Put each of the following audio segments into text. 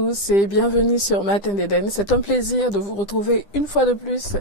Tous et bienvenue sur Matin d'Éden. C'est un plaisir de vous retrouver une fois de plus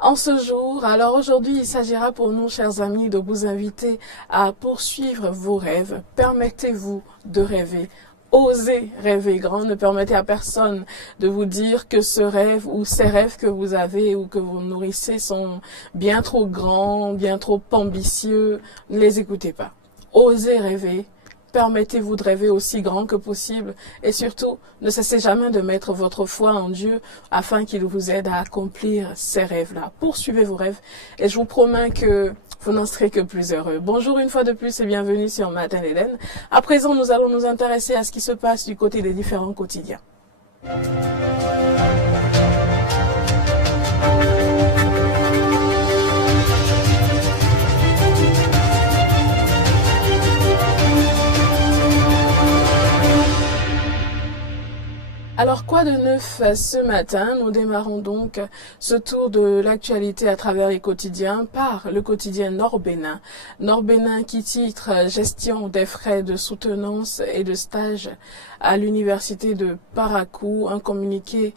en ce jour. Alors aujourd'hui, il s'agira pour nous, chers amis, de vous inviter à poursuivre vos rêves. Permettez-vous de rêver. Osez rêver grand. Ne permettez à personne de vous dire que ce rêve ou ces rêves que vous avez ou que vous nourrissez sont bien trop grands, bien trop ambitieux. Ne les écoutez pas. Osez rêver. Permettez-vous de rêver aussi grand que possible et surtout, ne cessez jamais de mettre votre foi en Dieu afin qu'il vous aide à accomplir ces rêves-là. Poursuivez vos rêves et je vous promets que vous n'en serez que plus heureux. Bonjour une fois de plus et bienvenue sur Matin d'Éden. À présent, nous allons nous intéresser à ce qui se passe du côté des différents quotidiens. Alors quoi de neuf ce matin? Nous démarrons donc ce tour de l'actualité à travers les quotidiens par le quotidien Nord-Bénin. Nord-Bénin qui titre Gestion des frais de soutenance et de stage à l'université de Parakou. Un communiqué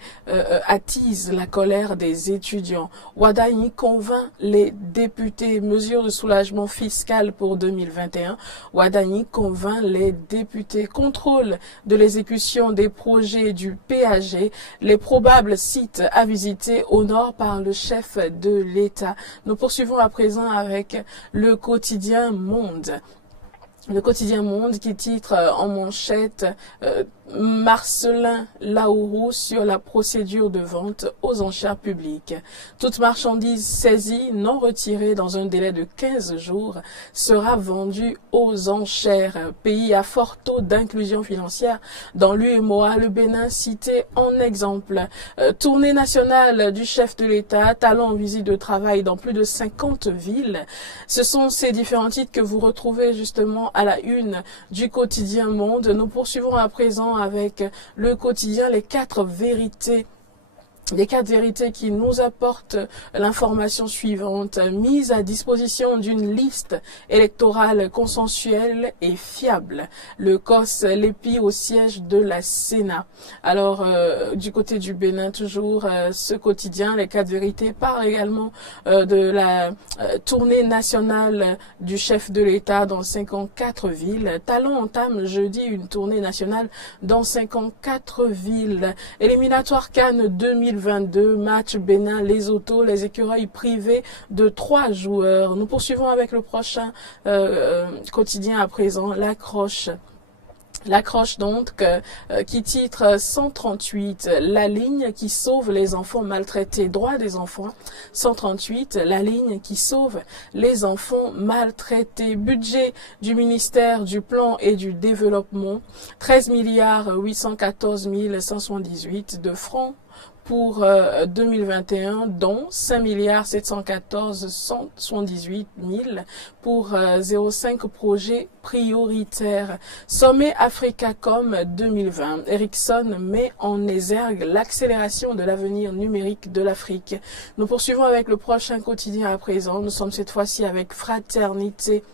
attise la colère des étudiants. Ouaddaï convainc les députés. Mesures de soulagement fiscal pour 2021. Ouaddaï convainc les députés. Contrôle de l'exécution des projets du PAG, les probables sites à visiter au nord par le chef de l'État. Nous poursuivons à présent avec le quotidien Monde. Le quotidien Monde qui titre en manchette Marcelin Laourou sur la procédure de vente aux enchères publiques. Toute marchandise saisie, non retirée dans un délai de 15 jours, sera vendue aux enchères. Pays à fort taux d'inclusion financière dans l'UEMOA, le Bénin cité en exemple. Tournée nationale du chef de l'État, talent en visite de travail dans plus de 50 villes. Ce sont ces différents titres que vous retrouvez justement à la une du quotidien Monde. Nous poursuivons à présent avec le quotidien Les Quatre Vérités. Les quatre vérités qui nous apportent l'information suivante. Mise à disposition d'une liste électorale consensuelle et fiable. Le COS l'épie au siège de la Sénat. Alors, du côté du Bénin, toujours, ce quotidien, Les quatre vérités, parle également de la tournée nationale du chef de l'État dans 54 villes. Talon entame jeudi une tournée nationale dans 54 villes. Éliminatoire Cannes 2022, match Bénin, les autos, les écureuils privés de 3 joueurs. Nous poursuivons avec le prochain quotidien à présent, L'Accroche. L'Accroche donc qui titre 138, la ligne qui sauve les enfants maltraités, droit des enfants. 138, la ligne qui sauve les enfants maltraités. Budget du ministère du Plan et du Développement, 13 milliards 814 178 de francs pour 2021, dont 5 milliards 714 178 000 pour 0,5 projets prioritaires. Sommet Africacom 2020. Ericsson met en exergue l'accélération de l'avenir numérique de l'Afrique. Nous poursuivons avec le prochain quotidien à présent. Nous sommes cette fois-ci avec Fraternité.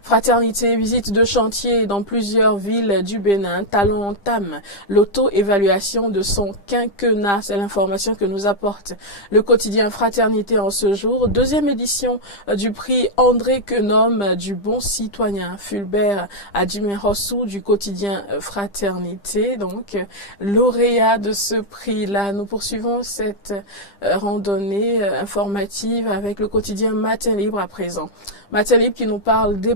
Fraternité, visite de chantier dans plusieurs villes du Bénin. Talon entame l'auto-évaluation de son quinquennat. C'est l'information que nous apporte le quotidien Fraternité en ce jour. Deuxième édition du prix André Quenom du bon citoyen. Fulbert Adjimerossou du quotidien Fraternité. Donc, lauréat de ce prix-là. Nous poursuivons cette randonnée informative avec le quotidien Matin Libre à présent. Matin Libre qui nous parle du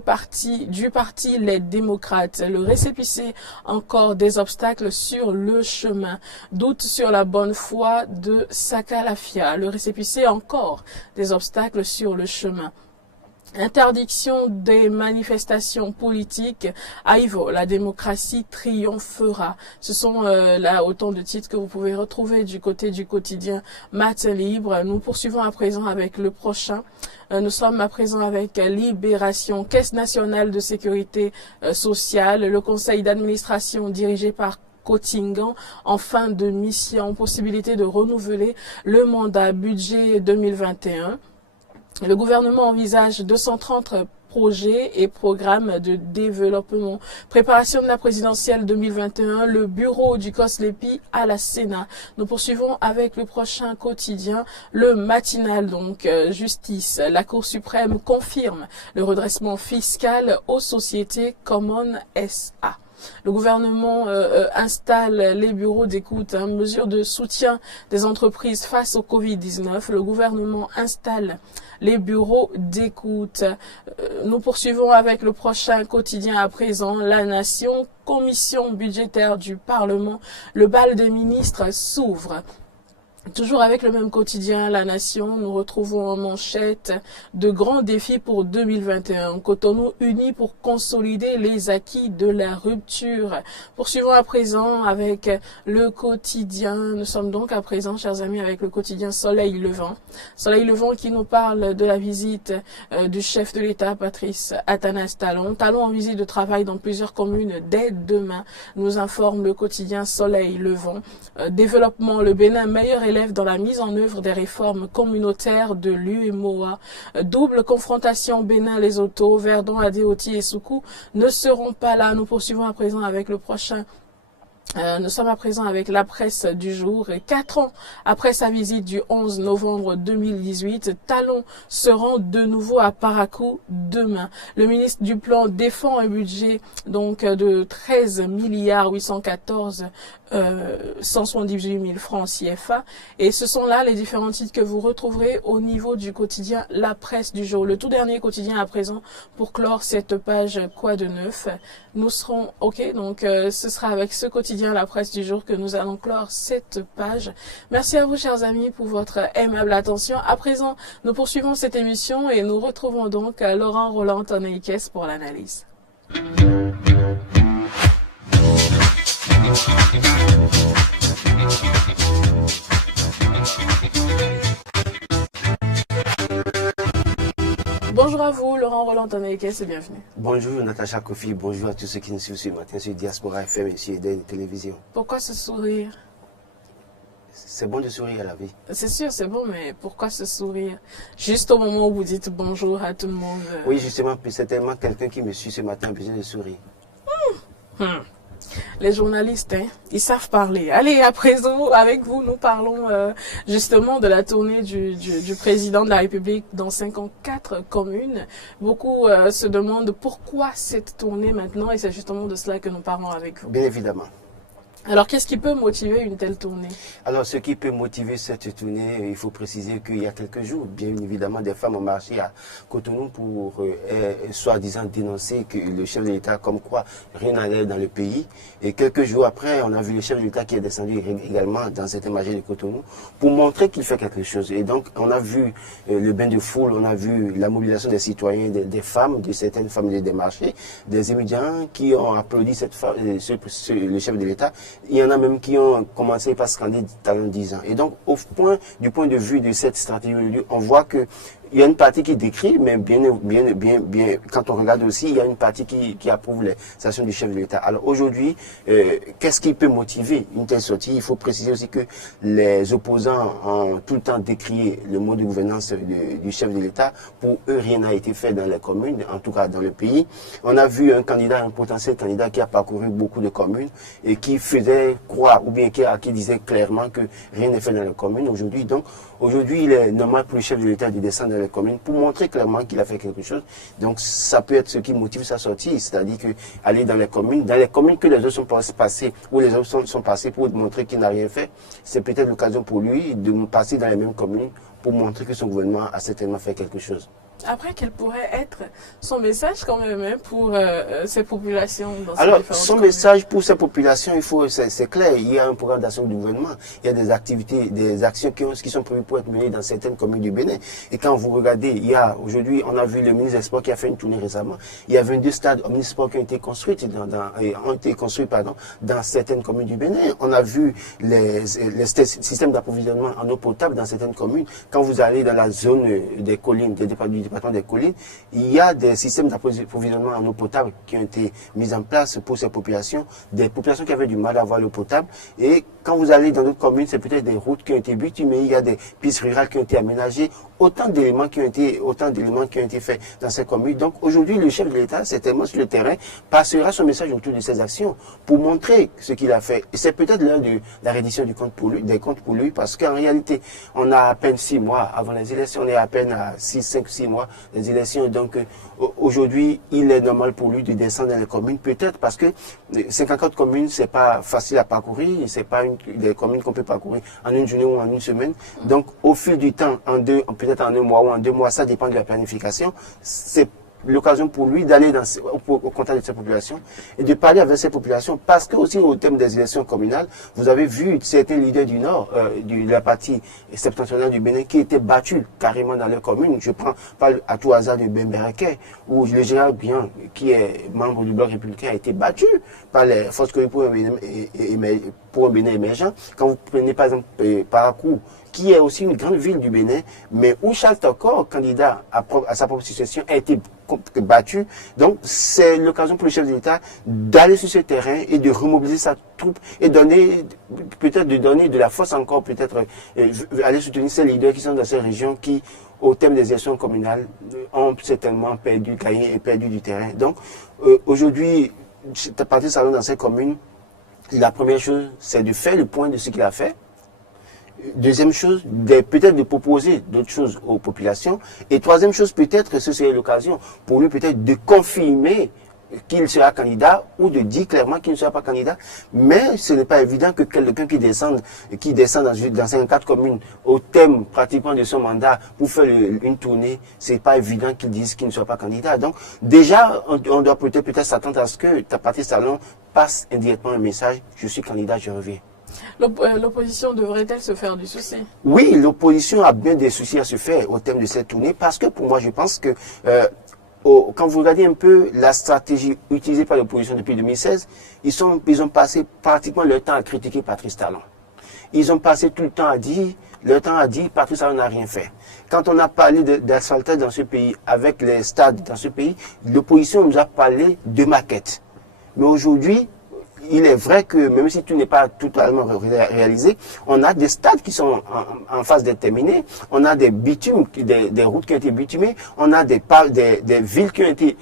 parti Les Démocrates. Le récépissé encore des obstacles sur le chemin. Doute sur la bonne foi de Sakalafia. Le récépissé encore des obstacles sur le chemin. Interdiction des manifestations politiques. À Ivo, la démocratie triomphera. Ce sont là autant de titres que vous pouvez retrouver du côté du quotidien Matin Libre. Nous poursuivons à présent avec le prochain. Nous sommes à présent avec Libération, Caisse nationale de sécurité sociale, le conseil d'administration dirigé par Cotingan en fin de mission, possibilité de renouveler le mandat budget 2021. Le gouvernement envisage 230 projets et programmes de développement. Préparation de la présidentielle 2021, le bureau du COSLEPI à la Sénat. Nous poursuivons avec le prochain quotidien, le matinal, donc justice. La Cour suprême confirme le redressement fiscal aux sociétés Common SA. Le gouvernement installe les bureaux d'écoute, mesures de soutien des entreprises face au Covid-19. Le gouvernement installe les bureaux d'écoute. Nous poursuivons avec le prochain quotidien à présent, La Nation, commission budgétaire du Parlement. Le bal des ministres s'ouvre. Toujours avec le même quotidien, La Nation, nous retrouvons en manchette de grands défis pour 2021. Cotonou uni pour consolider les acquis de la rupture. Poursuivons à présent avec le quotidien. Nous sommes donc à présent, chers amis, avec le quotidien Soleil Levant. Soleil Levant qui nous parle de la visite du chef de l'État, Patrice Athanas Talon. Talon en visite de travail dans plusieurs communes dès demain, nous informe le quotidien Soleil Levant. Développement, le Bénin, meilleur élève dans la mise en œuvre des réformes communautaires de l'UEMOA. Double confrontation Bénin-Lesotho, Verdon, Adéoti et Soukou ne seront pas là. Nous poursuivons à présent avec le prochain. Nous sommes à présent avec la presse du jour. 4 ans après sa visite du 11 novembre 2018, Talon se rend de nouveau à Parakou demain. Le ministre du Plan défend un budget donc de 13 milliards 814 178 000 francs CFA. Et ce sont là les différents titres que vous retrouverez au niveau du quotidien La Presse du jour. Le tout dernier quotidien à présent pour clore cette page Quoi de neuf. Nous serons OK, donc ce sera avec ce quotidien La Presse du jour que nous allons clore cette page. Merci à vous, chers amis, pour votre aimable attention. À présent, nous poursuivons cette émission et nous retrouvons donc Laurent Roland Toneikes pour l'analyse. Bonjour à vous, Laurent Roland Toneikes, et bienvenue. Bonjour Natacha Kofi, bonjour à tous ceux qui nous suivent ce matin sur Diaspora FM et sur Eden Télévision. Pourquoi ce sourire? C'est bon de sourire à la vie. C'est sûr, c'est bon, mais pourquoi ce sourire? Juste au moment où vous dites bonjour à tout le monde. Oui, justement, c'est tellement quelqu'un qui me suit ce matin a besoin de sourire. Les journalistes, ils savent parler. Allez, à présent, avec vous, nous parlons justement de la tournée du président de la République dans 54 communes. Beaucoup se demandent pourquoi cette tournée maintenant, et c'est justement de cela que nous parlons avec vous. Bien évidemment. Alors, qu'est-ce qui peut motiver une telle tournée? Alors, ce qui peut motiver cette tournée, il faut préciser qu'il y a quelques jours, bien évidemment, des femmes ont marché à Cotonou pour, soi-disant, dénoncer que le chef de l'État, comme quoi rien n'allait dans le pays. Et quelques jours après, on a vu le chef de l'État qui est descendu également dans cette marché de Cotonou pour montrer qu'il fait quelque chose. Et donc, on a vu le bain de foule, on a vu la mobilisation des citoyens, des femmes, de certaines femmes des marchés, des étudiants qui ont applaudi cette femme, le chef de l'État. Il y en a même qui ont commencé par scander Talon 10 ans. Et donc, du point de vue de cette stratégie, on voit que il y a une partie qui décrit, mais bien, quand on regarde aussi, il y a une partie qui approuve les actions du chef de l'État. Alors aujourd'hui, qu'est-ce qui peut motiver une telle sortie? Il faut préciser aussi que les opposants ont tout le temps décrié le mode de gouvernance du chef de l'État. Pour eux, rien n'a été fait dans les communes, en tout cas dans le pays. On a vu un potentiel candidat qui a parcouru beaucoup de communes et qui faisait croire, ou bien qui disait clairement que rien n'est fait dans les communes aujourd'hui. Donc, aujourd'hui, il est normal pour le chef de l'État de descendre dans les communes pour montrer clairement qu'il a fait quelque chose. Donc, ça peut être ce qui motive sa sortie, c'est-à-dire que aller dans les communes que les autres sont passés, où les autres sont passés pour montrer qu'il n'a rien fait, c'est peut-être l'occasion pour lui de passer dans les mêmes communes pour montrer que son gouvernement a certainement fait quelque chose. Après, quel pourrait être son message quand même pour ces populations dans ces Alors, différentes son communes? message pour ces populations, c'est clair, il y a un programme d'action du gouvernement, il y a des activités, des actions qui sont prévues pour être menées dans certaines communes du Bénin. Et quand vous regardez, aujourd'hui, on a vu le ministre des Sports qui a fait une tournée récemment, il y a 22 stades omnisports qui ont été construits dans certaines communes du Bénin. On a vu les systèmes d'approvisionnement en eau potable dans certaines communes. Quand vous allez dans la zone des collines, du département des collines, il y a des systèmes d'approvisionnement en eau potable qui ont été mis en place pour ces populations, des populations qui avaient du mal à avoir l'eau potable et quand vous allez dans d'autres communes, c'est peut-être des routes qui ont été bitumées, il y a des pistes rurales qui ont été aménagées, autant d'éléments qui ont été faits dans ces communes. Donc aujourd'hui, le chef de l'État, certainement sur le terrain, passera son message autour de ces actions pour montrer ce qu'il a fait. Et c'est peut-être l'heure de la reddition des comptes pour lui, parce qu'en réalité, on a à peine 6 mois avant les élections, on est à peine à 6 mois des élections. Donc aujourd'hui, il est normal pour lui de descendre dans les communes, peut-être parce que 54 communes, c'est pas facile à parcourir, c'est pas des communes qu'on peut parcourir en une journée ou en une semaine. Donc, au fil du temps, peut-être en 1 mois ou en 2 mois, ça dépend de la planification. C'est l'occasion pour lui d'aller au contact de ces populations et de parler avec ces populations, parce que aussi au thème des élections communales, vous avez vu certains leaders du Nord, de la partie septentrionale du Bénin, qui étaient battus carrément dans leur commune. Je prends pas à tout hasard de Bembereke, où le général Briand, qui est membre du bloc républicain, a été battu par les forces pour un Bénin émergent. Quand vous prenez par exemple Parakou, qui est aussi une grande ville du Bénin, mais où Charles Tokor, candidat à sa propre succession, a été battu. Donc, c'est l'occasion pour le chef de l'État d'aller sur ce terrain et de remobiliser sa troupe et peut-être de donner de la force encore, peut-être aller soutenir ces leaders qui sont dans ces régions qui, au thème des élections communales, ont certainement gagné et perdu du terrain. Donc, aujourd'hui, à partir de salon dans ces communes, la première chose, c'est de faire le point de ce qu'il a fait. Deuxième chose, peut-être de proposer d'autres choses aux populations. Et troisième chose, peut-être que ce serait l'occasion pour lui peut-être de confirmer qu'il sera candidat ou de dire clairement qu'il ne sera pas candidat. Mais ce n'est pas évident que quelqu'un qui descend dans 54 communes au thème pratiquement de son mandat pour faire une tournée, c'est pas évident qu'il dise qu'il ne sera pas candidat. Donc déjà, on doit peut-être s'attendre à ce que Patrice Talon passe indirectement un message: je suis candidat, je reviens. L'opposition devrait-elle se faire du souci? Oui, l'opposition a bien des soucis à se faire au thème de cette tournée, parce que pour moi, je pense que quand vous regardez un peu la stratégie utilisée par l'opposition depuis 2016, ils ont passé pratiquement leur temps à critiquer Patrice Talon. Ils ont passé tout le temps à dire, Patrice Talon n'a rien fait. Quand on a parlé d'asphaltage dans ce pays, avec les stades dans ce pays, l'opposition nous a parlé de maquettes. Mais aujourd'hui, il est vrai que même si tout n'est pas totalement réalisé, on a des stades qui sont en phase d'être terminés, on a des bitumes, des routes qui ont été bitumées, on a des villes qui ont été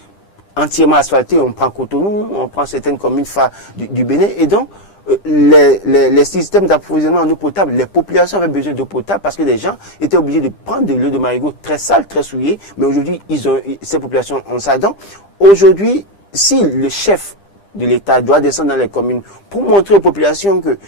entièrement asphaltées. On prend Cotonou, on prend certaines communes phares du Bénin, et donc les systèmes d'approvisionnement en eau potable, les populations avaient besoin d'eau potable parce que les gens étaient obligés de prendre de l'eau de marigot très sale, très souillée, mais aujourd'hui, ces populations ont ça. Donc, aujourd'hui, si le chef de l'État doit descendre dans les communes pour montrer aux populations que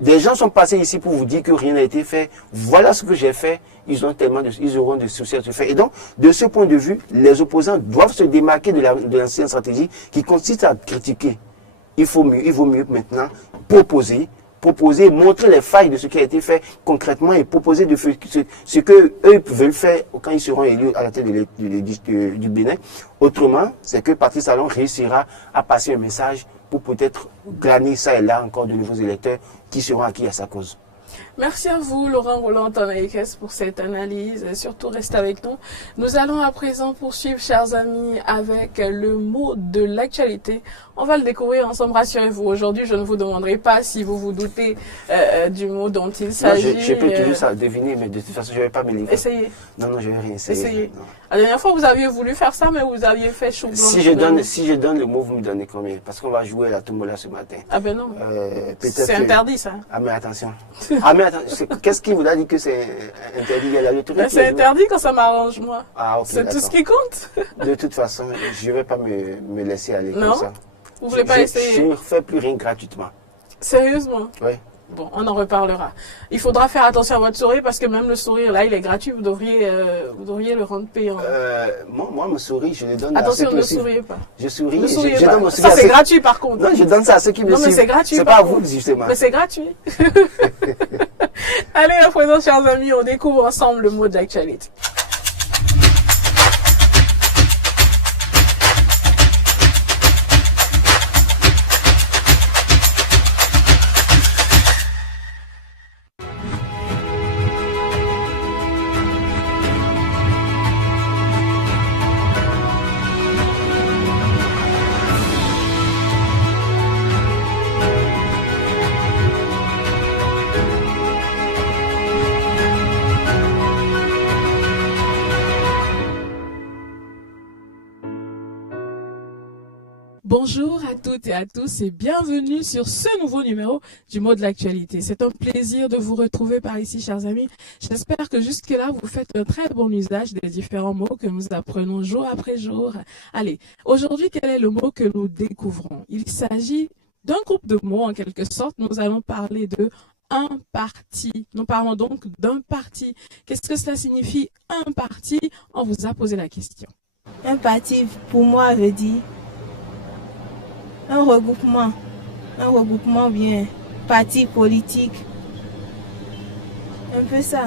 des gens sont passés ici pour vous dire que rien n'a été fait, voilà ce que j'ai fait, ils auront des soucis à se faire. Et donc, de ce point de vue, les opposants doivent se démarquer de l'ancienne stratégie qui consiste à critiquer. Il vaut mieux maintenant proposer, montrer les failles de ce qui a été fait concrètement et proposer ce qu'eux veulent faire quand ils seront élus à la tête du Bénin. Autrement, c'est que Patrice Talon réussira à passer un message pour peut-être glaner ça et là encore de nouveaux électeurs qui seront acquis à sa cause. Merci à vous, Laurent Roland Tanaïkes, pour cette analyse. Et surtout, restez avec nous. Nous allons à présent poursuivre, chers amis, avec le mot de l'actualité. On va le découvrir ensemble, rassurez-vous. Aujourd'hui, je ne vous demanderai pas si vous vous doutez du mot dont il s'agit. Je peux toujours ça deviner, mais de toute façon, je ne vais pas me livrer. Essayez. Non, je ne vais rien essayer. Essayez. La dernière fois, vous aviez voulu faire ça, mais vous aviez fait chou blanc. Si je donne le mot, vous me donnez combien? Parce qu'on va jouer à la tombola ce matin. Ah ben non. C'est interdit, ça. Ah mais attention. Qu'est-ce qui vous a dit que c'est interdit? C'est interdit quand ça m'arrange, moi. Ah, ok. C'est tout ce qui compte. De toute façon, je ne vais pas me laisser aller non? comme ça. Vous voulez pas essayer? Je ne fais plus rien gratuitement. Sérieusement? Oui. Bon, on en reparlera. Il faudra faire attention à votre sourire parce que même le sourire, là, il est gratuit. Vous devriez le rendre payant. Moi, mon sourire, je le donne attention, à ceux qui ne souriez pas. Je souris. Ne souriez je pas. donne mon Ça, c'est gratuit, par contre. Non, je donne ça à ceux qui me suivent. Non, mais c'est gratuit. C'est pas à vous, justement. Mais c'est gratuit. Allez, à présent, chers amis, on découvre ensemble le mot de l'actualité. Bonjour à toutes et à tous et bienvenue sur ce nouveau numéro du mot de l'actualité. C'est un plaisir de vous retrouver par ici, chers amis. J'espère que jusque-là, vous faites un très bon usage des différents mots que nous apprenons jour après jour. Allez, aujourd'hui, quel est le mot que nous découvrons? Il s'agit d'un groupe de mots, en quelque sorte. Nous allons parler de un parti. Nous parlons donc d'un parti. Qu'est-ce que cela signifie, un parti? On vous a posé la question. Un parti, pour moi, veut dire un regroupement bien, parti politique. Un peu ça.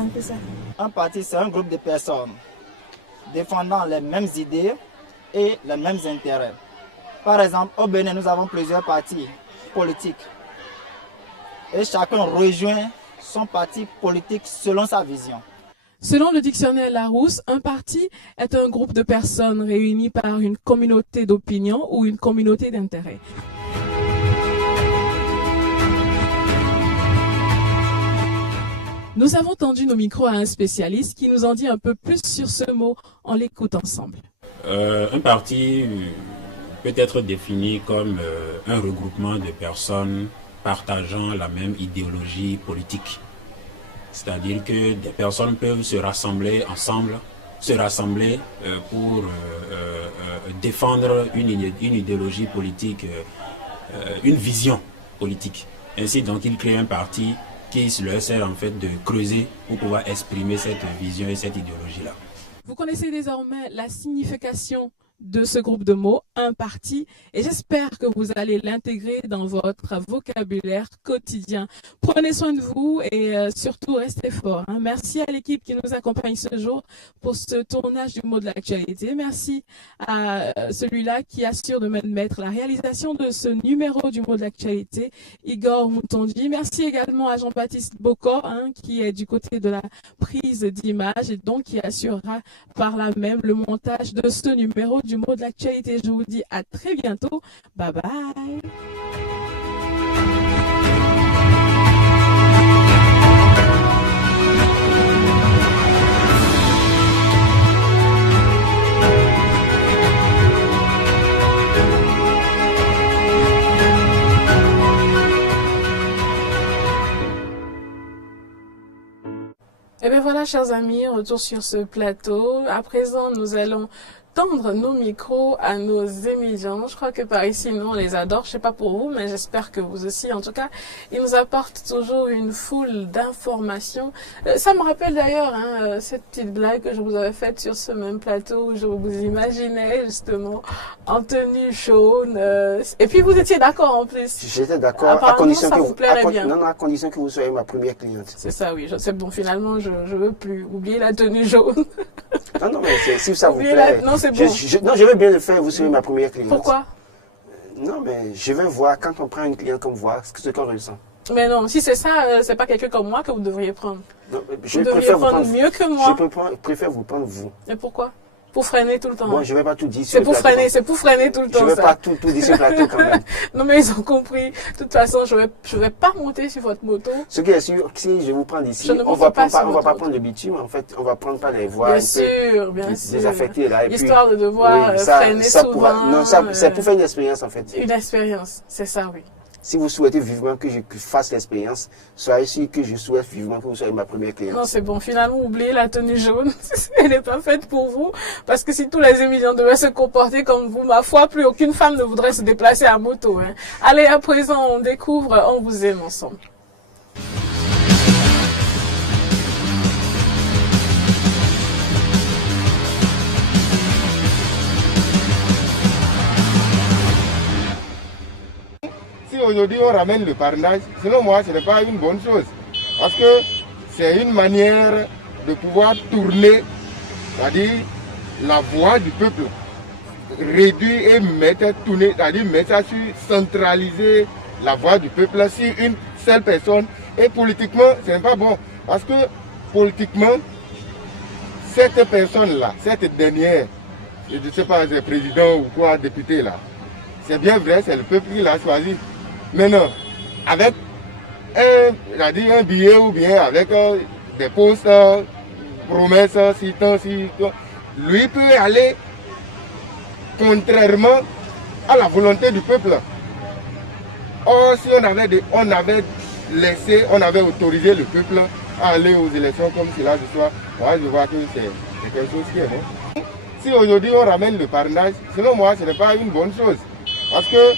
Un parti, c'est un groupe de personnes défendant les mêmes idées et les mêmes intérêts. Par exemple, au Bénin, nous avons plusieurs partis politiques. Et chacun rejoint son parti politique selon sa vision. Selon le dictionnaire Larousse, un parti est un groupe de personnes réunies par une communauté d'opinion ou une communauté d'intérêts. Nous avons tendu nos micros à un spécialiste qui nous en dit un peu plus sur ce mot. On l'écoute ensemble. Un parti peut être défini comme un regroupement de personnes partageant la même idéologie politique. C'est-à-dire que des personnes peuvent se rassembler ensemble, pour défendre une idéologie politique, une vision politique. Ainsi donc ils créent un parti qui leur sert en fait de creuser pour pouvoir exprimer cette vision et cette idéologie-là. Vous connaissez désormais la signification de ce groupe de mots, un parti, et j'espère que vous allez l'intégrer dans votre vocabulaire quotidien. Prenez soin de vous et surtout restez forts. Merci à l'équipe qui nous accompagne ce jour pour ce tournage du mot de l'actualité. Merci à celui-là qui assure de mettre la réalisation de ce numéro du mot de l'actualité, Igor Moutondi. Merci également à Jean-Baptiste Bocor, qui est du côté de la prise d'image et donc qui assurera par là même le montage de ce numéro du mot de l'actualité. Je vous dis à très bientôt. Bye bye. Et bien voilà, chers amis, retour sur ce plateau. À présent, nous allons tendre nos micros à nos émigrants. Je crois que par ici, nous, on les adore. Je sais pas pour vous, mais j'espère que vous aussi. En tout cas, ils nous apportent toujours une foule d'informations. Ça me rappelle d'ailleurs cette petite blague que je vous avais faite sur ce même plateau où je vous imaginais justement en tenue jaune. Et puis, vous étiez d'accord en plus. J'étais d'accord à condition ça que vous plairait bien. Non, à condition que vous soyez ma première cliente. C'est ça, oui. C'est bon, finalement, je veux plus oublier la tenue jaune. Non, mais si ça vous Oubliez plaît. non, c'est bon. Non, je veux bien le faire, vous serez ma première cliente. Pourquoi? Non, mais je vais voir, quand on prend une cliente comme vous, ce qu'on ressent. Mais non, si c'est ça, c'est pas quelqu'un comme moi que vous devriez prendre. Non, vous devriez prendre mieux que moi. Je préfère vous prendre vous. Et pourquoi? Pour freiner tout le temps. Bon, je vais pas tout dire. C'est pour freiner tout le temps. Je vais pas tout dire sur le plateau quand même. Non, mais ils ont compris. De toute façon, je vais pas monter sur votre moto. Ce qui est sûr, si je vous prends d'ici, on va pas prendre le bitume, en fait, on va prendre pas les voies. Bien sûr. Désaffectées là. Histoire de devoir freiner souvent. Non, c'est pour faire une expérience en fait. Une expérience, c'est ça, oui. Si vous souhaitez vivement que je fasse l'expérience, soyez sûr que je souhaite vivement que vous soyez ma première cliente. Non, c'est bon. Finalement, oubliez la tenue jaune. Elle n'est pas faite pour vous. Parce que si tous les émigrants devaient se comporter comme vous, ma foi, plus aucune femme ne voudrait se déplacer à moto. Allez, à présent, on découvre On vous aime ensemble. Aujourd'hui on ramène le parrainage, selon moi ce n'est pas une bonne chose parce que c'est une manière de pouvoir tourner, c'est-à-dire la voix du peuple, réduire et tourner, c'est-à-dire mettre ça sur centraliser la voix du peuple sur une seule personne. Et politiquement ce n'est pas bon parce que politiquement cette personne-là, cette dernière, je ne sais pas, c'est président ou quoi, député là, c'est bien vrai, c'est le peuple qui l'a choisi. Maintenant, avec un billet ou bien avec des postes, promesses, lui peut aller contrairement à la volonté du peuple. Or, si on avait autorisé le peuple à aller aux élections comme cela ce soir, moi je vois que c'est quelque chose qui est bon. Si aujourd'hui on ramène le parrainage, selon moi ce n'est pas une bonne chose. Parce que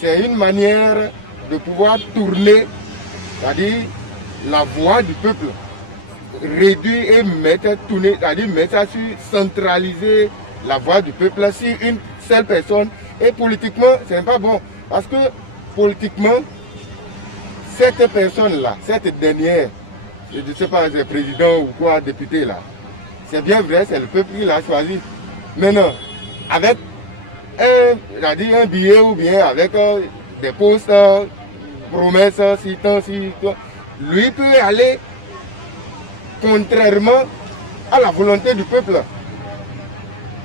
c'est une manière de pouvoir tourner, c'est-à-dire la voix du peuple. Réduire et tourner, c'est-à-dire centraliser la voix du peuple sur une seule personne. Et politiquement, ce n'est pas bon. Parce que politiquement, cette personne-là, cette dernière, je ne sais pas, c'est président ou quoi, député là, c'est bien vrai, c'est le peuple qui l'a choisi. Maintenant, avec un billet ou bien avec des postes, promesses, si tant, lui peut aller contrairement à la volonté du peuple.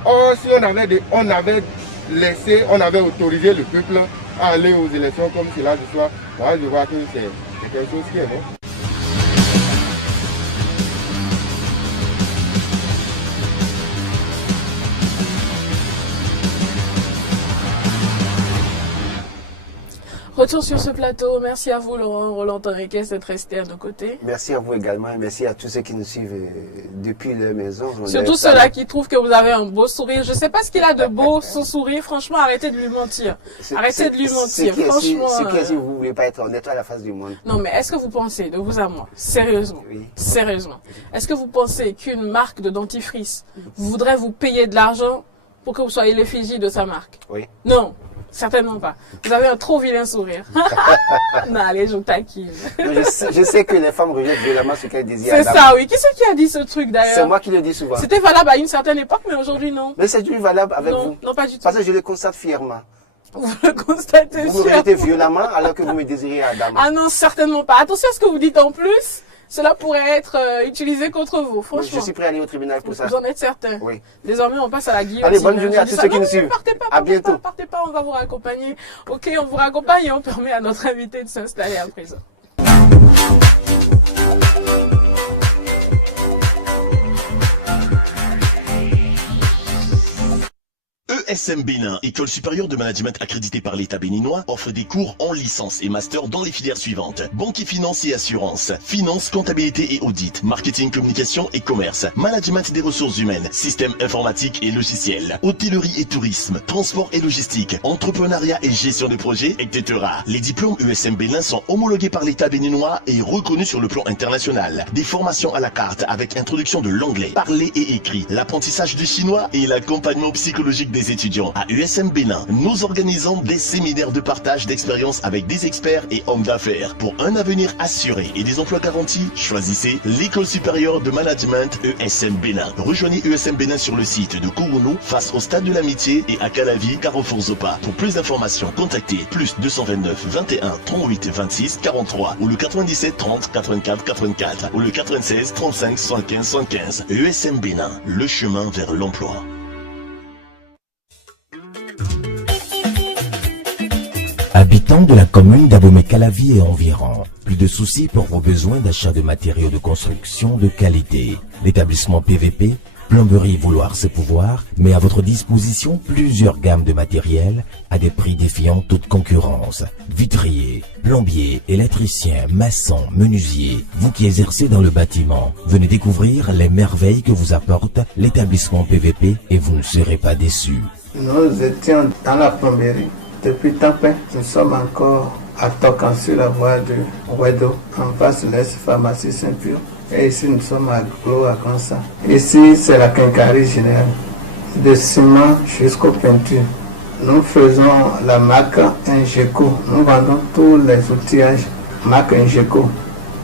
Or, si on avait autorisé le peuple à aller aux élections comme cela ce soir, moi je vois que c'est quelque chose qui est bon. Retour sur ce plateau. Merci à vous, Laurent Roland Henriquez, d'être resté à nos côtés. Merci à vous également et merci à tous ceux qui nous suivent depuis leur maison. Surtout ceux-là qui trouvent que vous avez un beau sourire. Je ne sais pas ce qu'il a de beau, son sourire. Franchement, arrêtez de lui mentir. Arrêtez de lui mentir. Franchement. Si vous ne voulez pas être honnête à la face du monde. Non, mais est-ce que vous pensez, de vous à moi, sérieusement, sérieusement, est-ce que vous pensez qu'une marque de dentifrice voudrait vous payer de l'argent pour que vous soyez l'effigie de sa marque? Oui. Non. Certainement pas. Vous avez un trop vilain sourire. Non, allez, je vous taquine. Je sais que les femmes rejettent violemment ce qu'elles désirent. C'est ça, oui. Qui c'est qui a dit ce truc d'ailleurs? C'est moi qui le dis souvent. C'était valable à une certaine époque, mais aujourd'hui non. Mais c'est toujours valable avec vous. Non, pas du tout. Parce que je le constate fièrement. Vous le constatez fièrement. Vous me rejetez violemment alors que vous me désirez ardemment. Ah non, certainement pas. Attention à ce que vous dites en plus. Cela pourrait être utilisé contre vous, franchement. Je suis prêt à aller au tribunal pour ça. Vous en êtes certain? Oui. Désormais, on passe à la guillotine. Allez, bonne journée à tous ceux qui nous suivent. À bientôt. Partez pas, on va vous raccompagner. Ok, on vous raccompagne et on permet à notre invité de s'installer à présent. ESM Bénin, École supérieure de management accréditée par l'État béninois, offre des cours en licence et master dans les filières suivantes: banque et finance et assurance, finance, comptabilité et audit, marketing, communication et commerce, management des ressources humaines, système informatique et logiciel, hôtellerie et tourisme, transport et logistique, entrepreneuriat et gestion de projets, etc. Les diplômes ESM Bénin sont homologués par l'État béninois et reconnus sur le plan international. Des formations à la carte avec introduction de l'anglais, parlé et écrit, l'apprentissage du chinois et l'accompagnement psychologique des étudiants. À ESM Bénin, nous organisons des séminaires de partage d'expériences avec des experts et hommes d'affaires. Pour un avenir assuré et des emplois garantis, choisissez l'École supérieure de management ESM Bénin. Rejoignez ESM Bénin sur le site de Kourounou, face au stade de l'Amitié, et à Calavi, Carrefour Zopa. Pour plus d'informations, contactez +229 21 38 26 43 ou le 97 30 84 84 ou le 96 35 75 75. ESM Bénin, le chemin vers l'emploi. Habitants de la commune d'Abomey-Calavi et environ, plus de soucis pour vos besoins d'achat de matériaux de construction de qualité. L'établissement PVP, Plomberie Vouloir ses pouvoirs, met à votre disposition plusieurs gammes de matériel à des prix défiant toute concurrence. Vitriers, plombiers, électriciens, maçons, menuisiers, vous qui exercez dans le bâtiment, venez découvrir les merveilles que vous apporte l'établissement PVP et vous ne serez pas déçus. Nous étions dans la plomberie. Depuis Tampin, nous sommes encore à Tocan sur la voie de Ouedo, en face de l'ex-pharmacie Saint-Pur. Et ici, nous sommes à Glo, à Gansa. Ici, c'est la quincaillerie générale, de ciment jusqu'aux peintures. Nous faisons la marque Ingeco. Nous vendons tous les outillages marque Ingeco.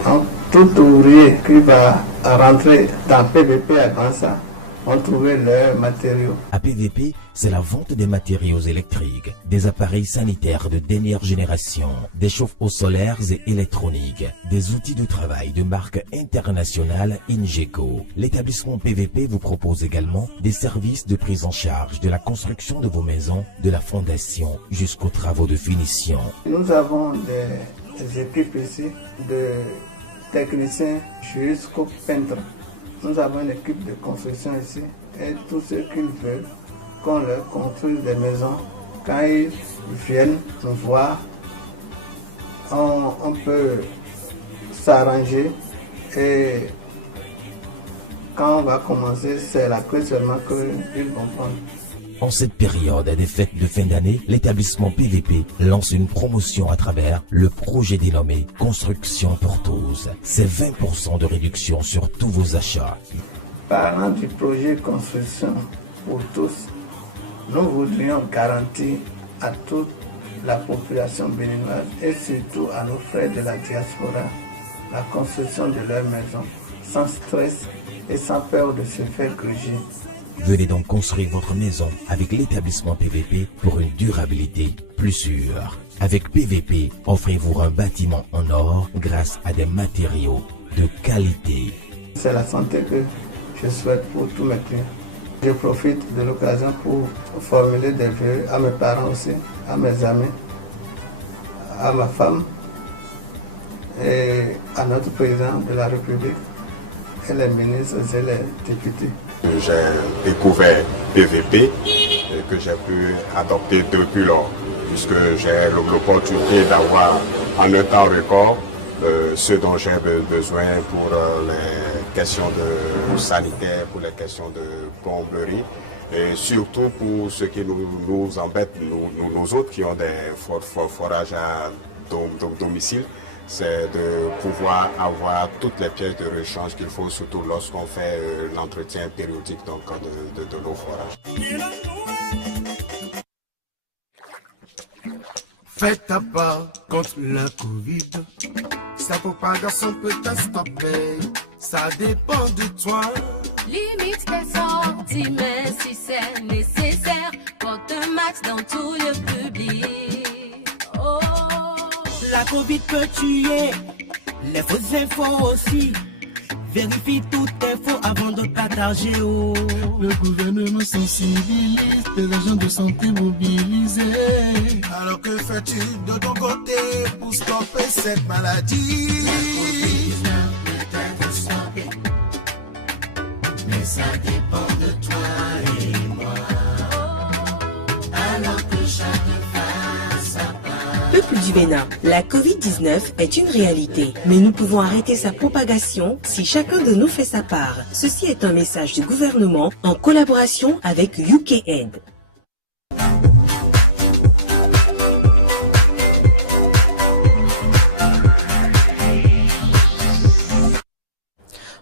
Donc, tout ouvrier qui va rentrer dans PVP à Gansa ont trouvé leurs matériaux. À PVP, c'est la vente des matériaux électriques, des appareils sanitaires de dernière génération, des chauffe-eau solaires et électroniques, des outils de travail de marque internationale Ingeco. L'établissement PVP vous propose également des services de prise en charge de la construction de vos maisons, de la fondation jusqu'aux travaux de finition. Nous avons des équipes ici, de techniciens jusqu'aux peintres. Nous avons une équipe de construction ici et tous ceux qui veulent qu'on leur construise des maisons, Quand ils viennent nous voir, on peut s'arranger et quand on va commencer, c'est la cause seulement qu'ils vont prendre. En cette période des fêtes de fin d'année, l'établissement PVP lance une promotion à travers le projet dénommé Construction pour tous. C'est 20% de réduction sur tous vos achats. Parlant du projet Construction pour tous, nous voudrions garantir à toute la population béninoise et surtout à nos frères de la diaspora la construction de leur maison sans stress et sans peur de se faire gruger. Venez donc construire votre maison avec l'établissement PVP pour une durabilité plus sûre. Avec PVP, offrez-vous un bâtiment en or grâce à des matériaux de qualité. C'est la santé que je souhaite pour tous mes clients. Je profite de l'occasion pour formuler des vœux à mes parents aussi, à mes amis, à ma femme et à notre président de la République et les ministres et les députés. J'ai découvert PVP et que j'ai pu adopter depuis lors, puisque j'ai l'opportunité d'avoir en un temps record ce dont j'ai besoin pour les questions de sanitaire, pour les questions de plomberie et surtout pour ce qui nous embête, nous autres qui ont des forages à domicile. C'est de pouvoir avoir toutes les pièces de rechange qu'il faut, surtout lorsqu'on fait l'entretien périodique donc, de nos forages. Faites ta part contre la Covid. Sa propagation peut être stoppée. Ça dépend de toi. Limite tes sorties, mais si c'est nécessaire, porte un max dans tout le public. Oh. La Covid peut tuer, les fausses infos aussi. Vérifie toutes tes infos avant de partager. Oh. Le gouvernement sensibilise, les agents de santé mobilisés. Alors que fais-tu de ton côté pour stopper cette maladie? La Covid-19 peut être stoppée, mais ça dépend de toi et moi. Alors que chacun fasse sa part. Peuple du Bénin, la Covid-19 est une réalité, mais nous pouvons arrêter sa propagation si chacun de nous fait sa part. Ceci est un message du gouvernement en collaboration avec UKAid.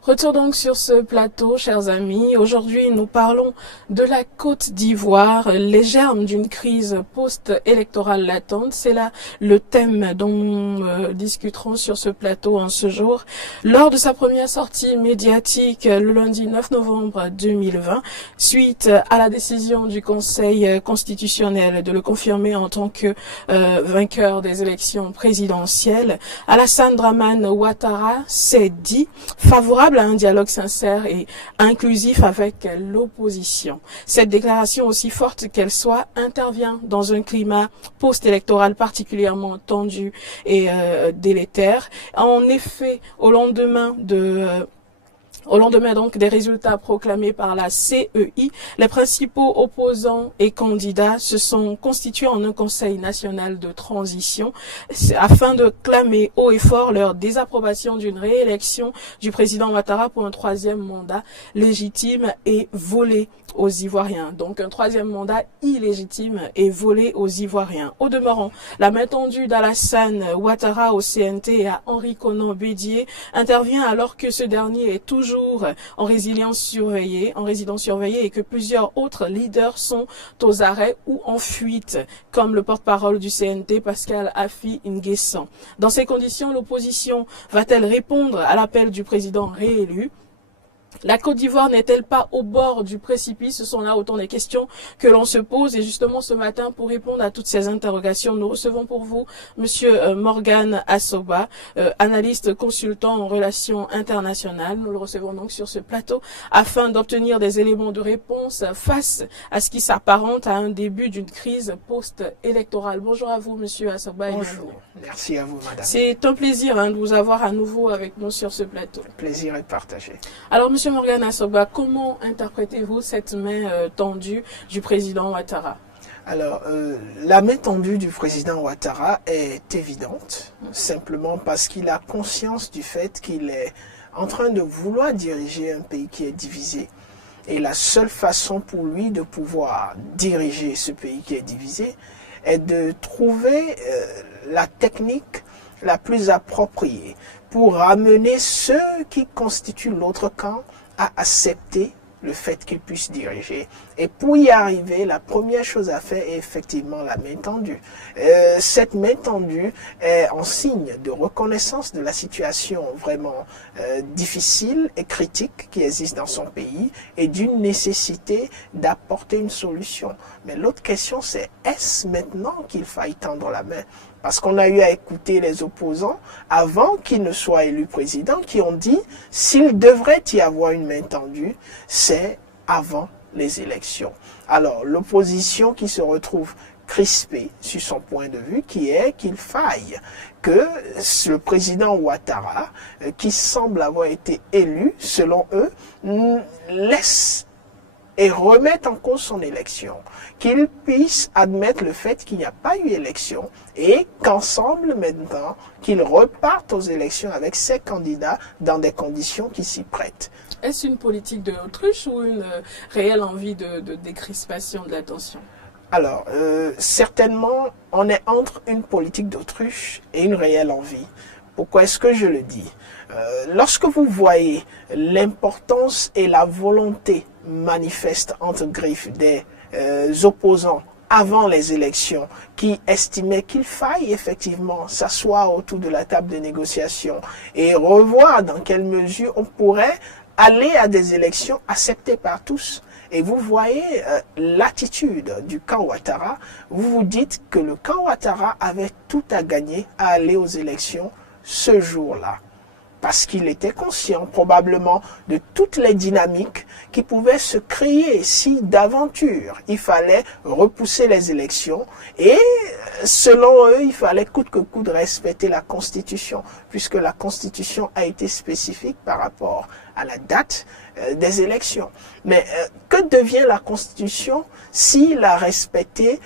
Retour donc sur ce plateau, chers amis. Aujourd'hui, nous parlons de la Côte d'Ivoire, les germes d'une crise post-électorale latente. C'est là le thème dont nous discuterons sur ce plateau en ce jour. Lors de sa première sortie médiatique le lundi 9 novembre 2020, suite à la décision du Conseil constitutionnel de le confirmer en tant que vainqueur des élections présidentielles, Alassane Dramane Ouattara s'est dit favorable à un dialogue sincère et inclusif avec l'opposition. Cette déclaration, aussi forte qu'elle soit, intervient dans un climat post-électoral particulièrement tendu et délétère. En effet, au lendemain donc des résultats proclamés par la CEI, les principaux opposants et candidats se sont constitués en un conseil national de transition afin de clamer haut et fort leur désapprobation d'une réélection du président Ouattara pour un troisième mandat légitime et volé aux Ivoiriens. Donc un troisième mandat illégitime et volé aux Ivoiriens. Au demeurant, la main tendue d'Alassane Ouattara au CNT et à Henri Konan Bédié intervient alors que ce dernier est toujours en résidence surveillée et que plusieurs autres leaders sont aux arrêts ou en fuite, comme le porte-parole du CNT, Pascal Afi Nguessan. Dans ces conditions, l'opposition va-t-elle répondre à l'appel du président réélu? La Côte d'Ivoire n'est-elle pas au bord du précipice? Ce sont là autant des questions que l'on se pose. Et justement, ce matin, pour répondre à toutes ces interrogations, nous recevons pour vous Monsieur Morgan Assoba, analyste consultant en relations internationales. Nous le recevons donc sur ce plateau afin d'obtenir des éléments de réponse face à ce qui s'apparente à un début d'une crise post-électorale. Bonjour à vous, Monsieur Assoba. Bonjour. Merci à vous, madame. C'est un plaisir de vous avoir à nouveau avec nous sur ce plateau. Le plaisir est partagé. Alors, Monsieur Morgan Assoba, comment interprétez-vous cette main tendue du président Ouattara? Alors, la main tendue du président Ouattara est évidente, simplement parce qu'il a conscience du fait qu'il est en train de vouloir diriger un pays qui est divisé. Et la seule façon pour lui de pouvoir diriger ce pays qui est divisé est de trouver la technique la plus appropriée pour ramener ceux qui constituent l'autre camp à accepter le fait qu'il puisse diriger. Et pour y arriver, la première chose à faire est effectivement la main tendue. Cette main tendue est en signe de reconnaissance de la situation vraiment difficile et critique qui existe dans son pays et d'une nécessité d'apporter une solution. Mais l'autre question, c'est est-ce maintenant qu'il faille tendre la main? Parce qu'on a eu à écouter les opposants avant qu'il ne soit élu président qui ont dit s'il devrait y avoir une main tendue, c'est avant les élections. Alors l'opposition qui se retrouve crispée sur son point de vue qui est qu'il faille que le président Ouattara, qui semble avoir été élu selon eux, laisse et remettre en cause son élection, qu'il puisse admettre le fait qu'il n'y a pas eu élection et qu'ensemble maintenant, qu'ils repartent aux élections avec ces candidats dans des conditions qui s'y prêtent. Est-ce une politique de l'autruche ou une réelle envie de décrispation de la tension? Alors, certainement, on est entre une politique d'autruche et une réelle envie. Pourquoi est-ce que je le dis? Lorsque vous voyez l'importance et la volonté manifeste entre griffes des opposants avant les élections qui estimaient qu'il faille effectivement s'asseoir autour de la table de négociation et revoir dans quelle mesure on pourrait aller à des élections acceptées par tous. Et vous voyez l'attitude du camp Ouattara, vous vous dites que le camp Ouattara avait tout à gagner à aller aux élections ce jour-là. Parce qu'il était conscient probablement de toutes les dynamiques qui pouvaient se créer si d'aventure il fallait repousser les élections et selon eux il fallait coûte que coûte respecter la Constitution puisque la Constitution a été spécifique par rapport à la date des élections. Mais que devient la Constitution si la respecter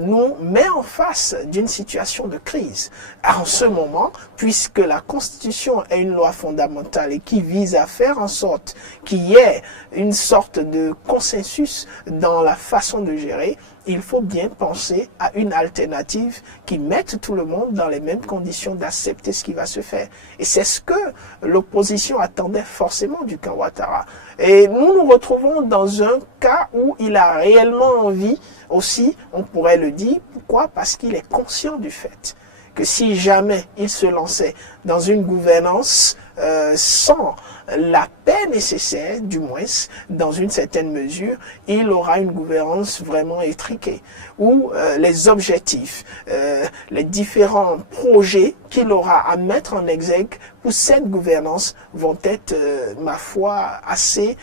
nous met en face d'une situation de crise? En ce moment, puisque la Constitution est une loi fondamentale et qui vise à faire en sorte qu'il y ait une sorte de consensus dans la façon de gérer, il faut bien penser à une alternative qui mette tout le monde dans les mêmes conditions d'accepter ce qui va se faire. Et c'est ce que l'opposition attendait forcément du camp Ouattara. Et nous nous retrouvons dans un cas où il a réellement envie aussi, on pourrait le dire. Pourquoi? Parce qu'il est conscient du fait que si jamais il se lançait dans une gouvernance sans la paix nécessaire, du moins, dans une certaine mesure, il aura une gouvernance vraiment étriquée, où les objectifs, les différents projets qu'il aura à mettre en exergue pour cette gouvernance vont être, ma foi, assez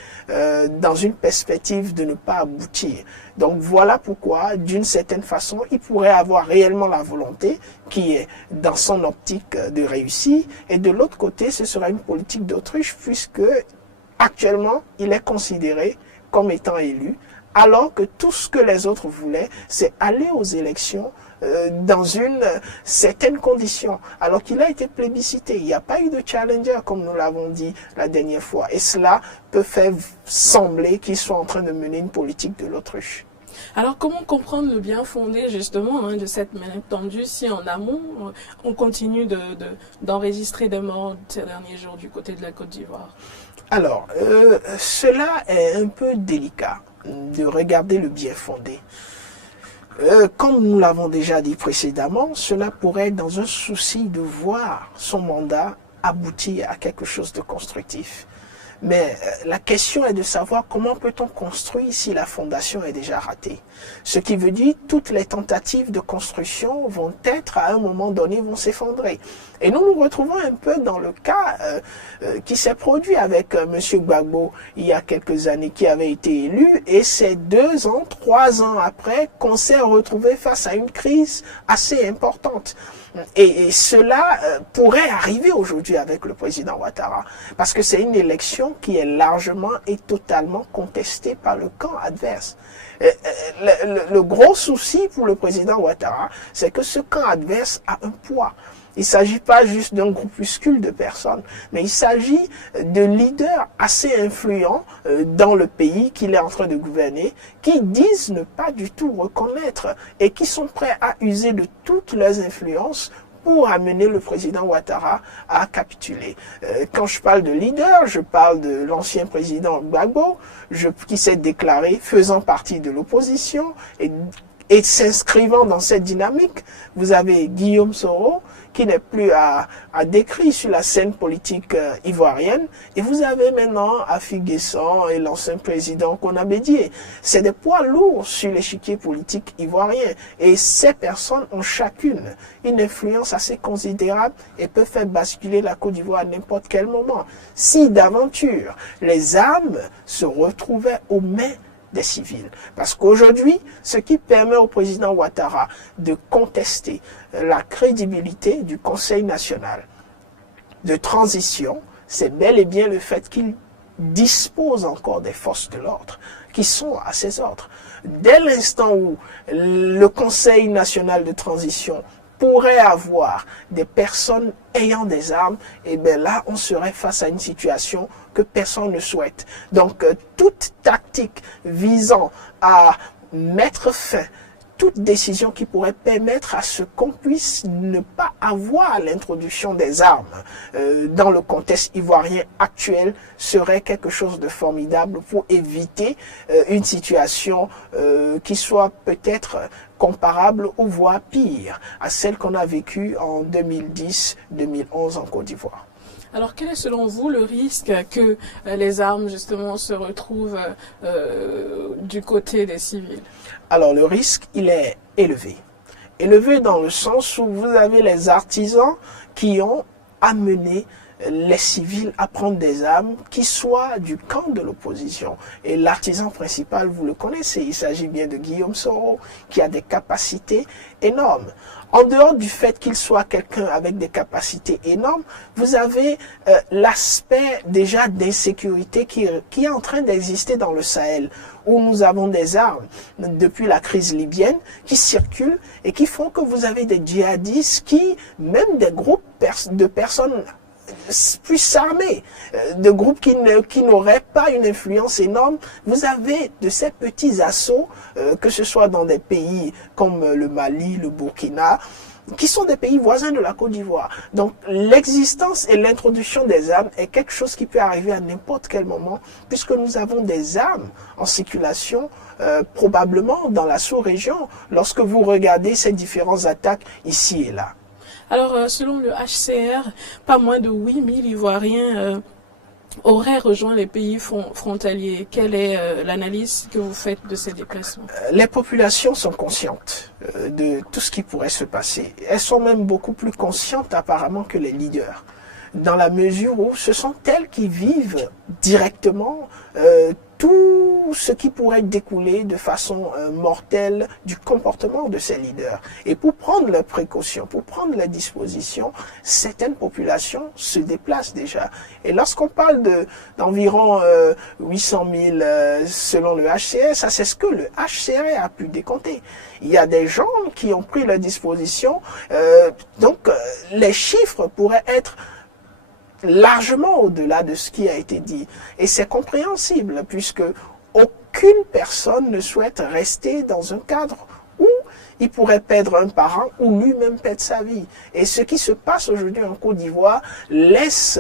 dans une perspective de ne pas aboutir. Donc voilà pourquoi, d'une certaine façon, il pourrait avoir réellement la volonté qui est dans son optique de réussir, et de l'autre côté, ce sera une politique d'autruche, puisque actuellement, il est considéré comme étant élu, alors que tout ce que les autres voulaient, c'est aller aux élections dans une certaine condition, alors qu'il a été plébiscité. Il n'y a pas eu de challenger, comme nous l'avons dit la dernière fois, et cela peut faire sembler qu'il soit en train de mener une politique de l'autruche. Alors comment comprendre le bien fondé justement de cette main tendue si en amont on continue d'enregistrer des morts ces derniers jours du côté de la Côte d'Ivoire? Alors, cela est un peu délicat de regarder le bien fondé. Comme nous l'avons déjà dit précédemment, cela pourrait être dans un souci de voir son mandat aboutir à quelque chose de constructif. Mais la question est de savoir comment peut-on construire si la fondation est déjà ratée. Ce qui veut dire que toutes les tentatives de construction vont être, à un moment donné, vont s'effondrer. Et nous nous retrouvons un peu dans le cas qui s'est produit avec M. Gbagbo il y a quelques années, qui avait été élu, et c'est 2 ans, 3 ans après qu'on s'est retrouvé face à une crise assez importante. Et cela pourrait arriver aujourd'hui avec le président Ouattara, parce que c'est une élection qui est largement et totalement contestée par le camp adverse. Le gros souci pour le président Ouattara, c'est que ce camp adverse a un poids. Il ne s'agit pas juste d'un groupuscule de personnes, mais il s'agit de leaders assez influents dans le pays qu'il est en train de gouverner, qui disent ne pas du tout reconnaître et qui sont prêts à user de toutes leurs influences pour amener le président Ouattara à capituler. Quand je parle de leader, je parle de l'ancien président Gbagbo, qui s'est déclaré faisant partie de l'opposition et s'inscrivant dans cette dynamique. Vous avez Guillaume Soro, qui n'est plus à décrire sur la scène politique ivoirienne. Et vous avez maintenant Afi Guesson et l'ancien président Konabédié. C'est des poids lourds sur l'échiquier politique ivoirien. Et ces personnes ont chacune une influence assez considérable et peuvent faire basculer la Côte d'Ivoire à n'importe quel moment. Si d'aventure les armes se retrouvaient aux mains des civils. Parce qu'aujourd'hui, ce qui permet au président Ouattara de contester la crédibilité du Conseil national de transition, c'est bel et bien le fait qu'il dispose encore des forces de l'ordre qui sont à ses ordres. Dès l'instant où le Conseil national de transition pourrait avoir des personnes ayant des armes, et bien là, on serait face à une situation que personne ne souhaite. Donc, toute tactique visant à mettre fin, toute décision qui pourrait permettre à ce qu'on puisse ne pas avoir l'introduction des armes dans le contexte ivoirien actuel serait quelque chose de formidable pour éviter une situation qui soit peut-être comparable ou voire pire à celle qu'on a vécue en 2010-2011 en Côte d'Ivoire. Alors, quel est selon vous le risque que les armes, justement, se retrouvent du côté des civils? Alors, le risque, il est élevé. Élevé dans le sens où vous avez les artisans qui ont amené les civils à prendre des armes qui soient du camp de l'opposition. Et l'artisan principal, vous le connaissez, il s'agit bien de Guillaume Soro, qui a des capacités énormes. En dehors du fait qu'il soit quelqu'un avec des capacités énormes, vous avez l'aspect déjà d'insécurité qui est en train d'exister dans le Sahel, où nous avons des armes depuis la crise libyenne qui circulent et qui font que vous avez des djihadistes même des groupes de personnes plus s'armer, de groupes qui n'auraient pas une influence énorme. Vous avez de ces petits assauts, que ce soit dans des pays comme le Mali, le Burkina, qui sont des pays voisins de la Côte d'Ivoire. Donc l'existence et l'introduction des armes est quelque chose qui peut arriver à n'importe quel moment, puisque nous avons des armes en circulation probablement dans la sous-région, lorsque vous regardez ces différentes attaques ici et là. Alors, selon le HCR, pas moins de 8000 Ivoiriens auraient rejoint les pays frontaliers. Quelle est l'analyse que vous faites de ces déplacements? Les populations sont conscientes de tout ce qui pourrait se passer. Elles sont même beaucoup plus conscientes apparemment que les leaders, dans la mesure où ce sont elles qui vivent directement tout ce qui pourrait découler de façon mortelle du comportement de ces leaders. Et pour prendre leurs précautions, pour prendre les dispositions, certaines populations se déplacent déjà. Et lorsqu'on parle d'environ 800 000 selon le HCR, ça c'est ce que le HCR a pu décompter. Il y a des gens qui ont pris leurs dispositions, donc les chiffres pourraient être largement au-delà de ce qui a été dit. Et c'est compréhensible, puisque aucune personne ne souhaite rester dans un cadre où il pourrait perdre un parent ou lui-même perdre sa vie. Et ce qui se passe aujourd'hui en Côte d'Ivoire laisse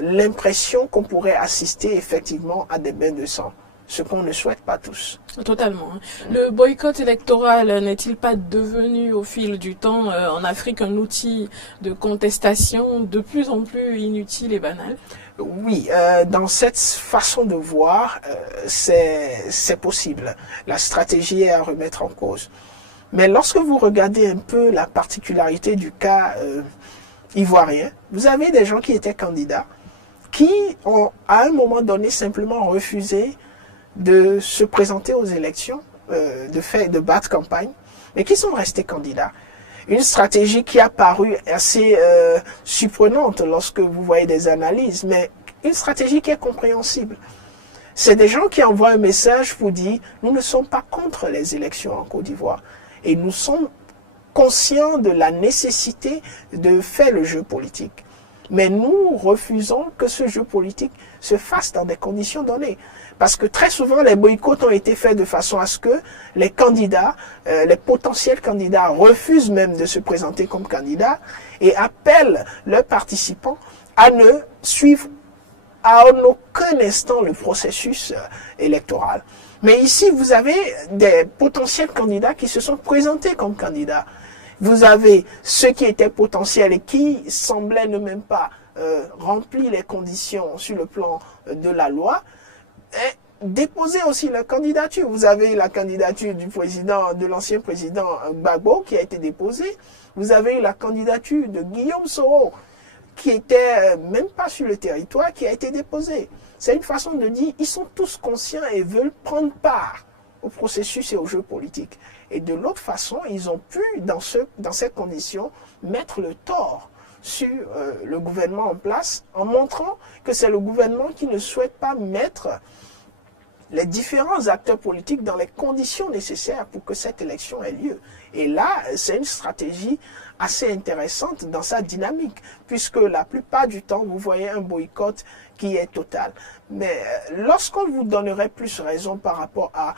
l'impression qu'on pourrait assister effectivement à des bains de sang, ce qu'on ne souhaite pas tous. Totalement. Le boycott électoral n'est-il pas devenu au fil du temps en Afrique un outil de contestation de plus en plus inutile et banal? Oui, dans cette façon de voir, c'est possible. La stratégie est à remettre en cause. Mais lorsque vous regardez un peu la particularité du cas ivoirien, vous avez des gens qui étaient candidats, qui ont à un moment donné simplement refusé de se présenter aux élections, de battre campagne, mais qui sont restés candidats. Une stratégie qui a paru assez surprenante lorsque vous voyez des analyses, mais une stratégie qui est compréhensible. C'est des gens qui envoient un message pour dire « Nous ne sommes pas contre les élections en Côte d'Ivoire et nous sommes conscients de la nécessité de faire le jeu politique. Mais nous refusons que ce jeu politique se fasse dans des conditions données. » Parce que très souvent, les boycotts ont été faits de façon à ce que les candidats, les potentiels candidats refusent même de se présenter comme candidats et appellent leurs participants à ne suivre à aucun instant le processus électoral. Mais ici, vous avez des potentiels candidats qui se sont présentés comme candidats. Vous avez ceux qui étaient potentiels et qui semblaient ne même pas remplir les conditions sur le plan de la loi, et déposer aussi la candidature. Vous avez la candidature du président, de l'ancien président Gbagbo qui a été déposée. Vous avez eu la candidature de Guillaume Soro qui était même pas sur le territoire, qui a été déposée. C'est une façon de dire, ils sont tous conscients et veulent prendre part au processus et au jeu politique. Et de l'autre façon, ils ont pu, dans ces conditions, mettre le tort sur le gouvernement en place, en montrant que c'est le gouvernement qui ne souhaite pas mettre les différents acteurs politiques dans les conditions nécessaires pour que cette élection ait lieu. Et là, c'est une stratégie assez intéressante dans sa dynamique, puisque la plupart du temps, vous voyez un boycott qui est total. Mais lorsqu'on vous donnerait plus raison par rapport à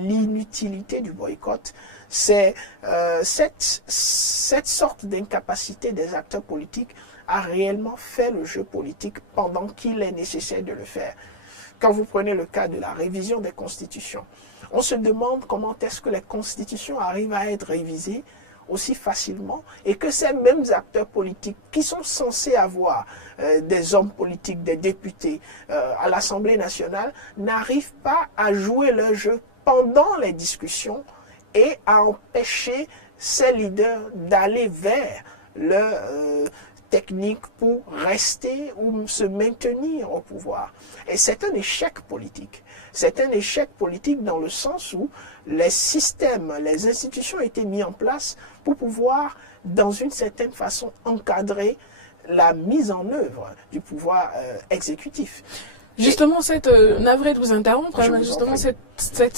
l'inutilité du boycott, c'est cette sorte d'incapacité des acteurs politiques à réellement faire le jeu politique pendant qu'il est nécessaire de le faire. Quand vous prenez le cas de la révision des constitutions, on se demande comment est-ce que les constitutions arrivent à être révisées aussi facilement et que ces mêmes acteurs politiques qui sont censés avoir des hommes politiques, des députés à l'Assemblée nationale n'arrivent pas à jouer leur jeu pendant les discussions et à empêcher ces leaders d'aller vers leur technique pour rester ou se maintenir au pouvoir. Et c'est un échec politique. C'est un échec politique dans le sens où les systèmes, les institutions ont été mis en place pour pouvoir, dans une certaine façon, encadrer la mise en œuvre du pouvoir exécutif. Justement, navré de vous interrompre, justement, cette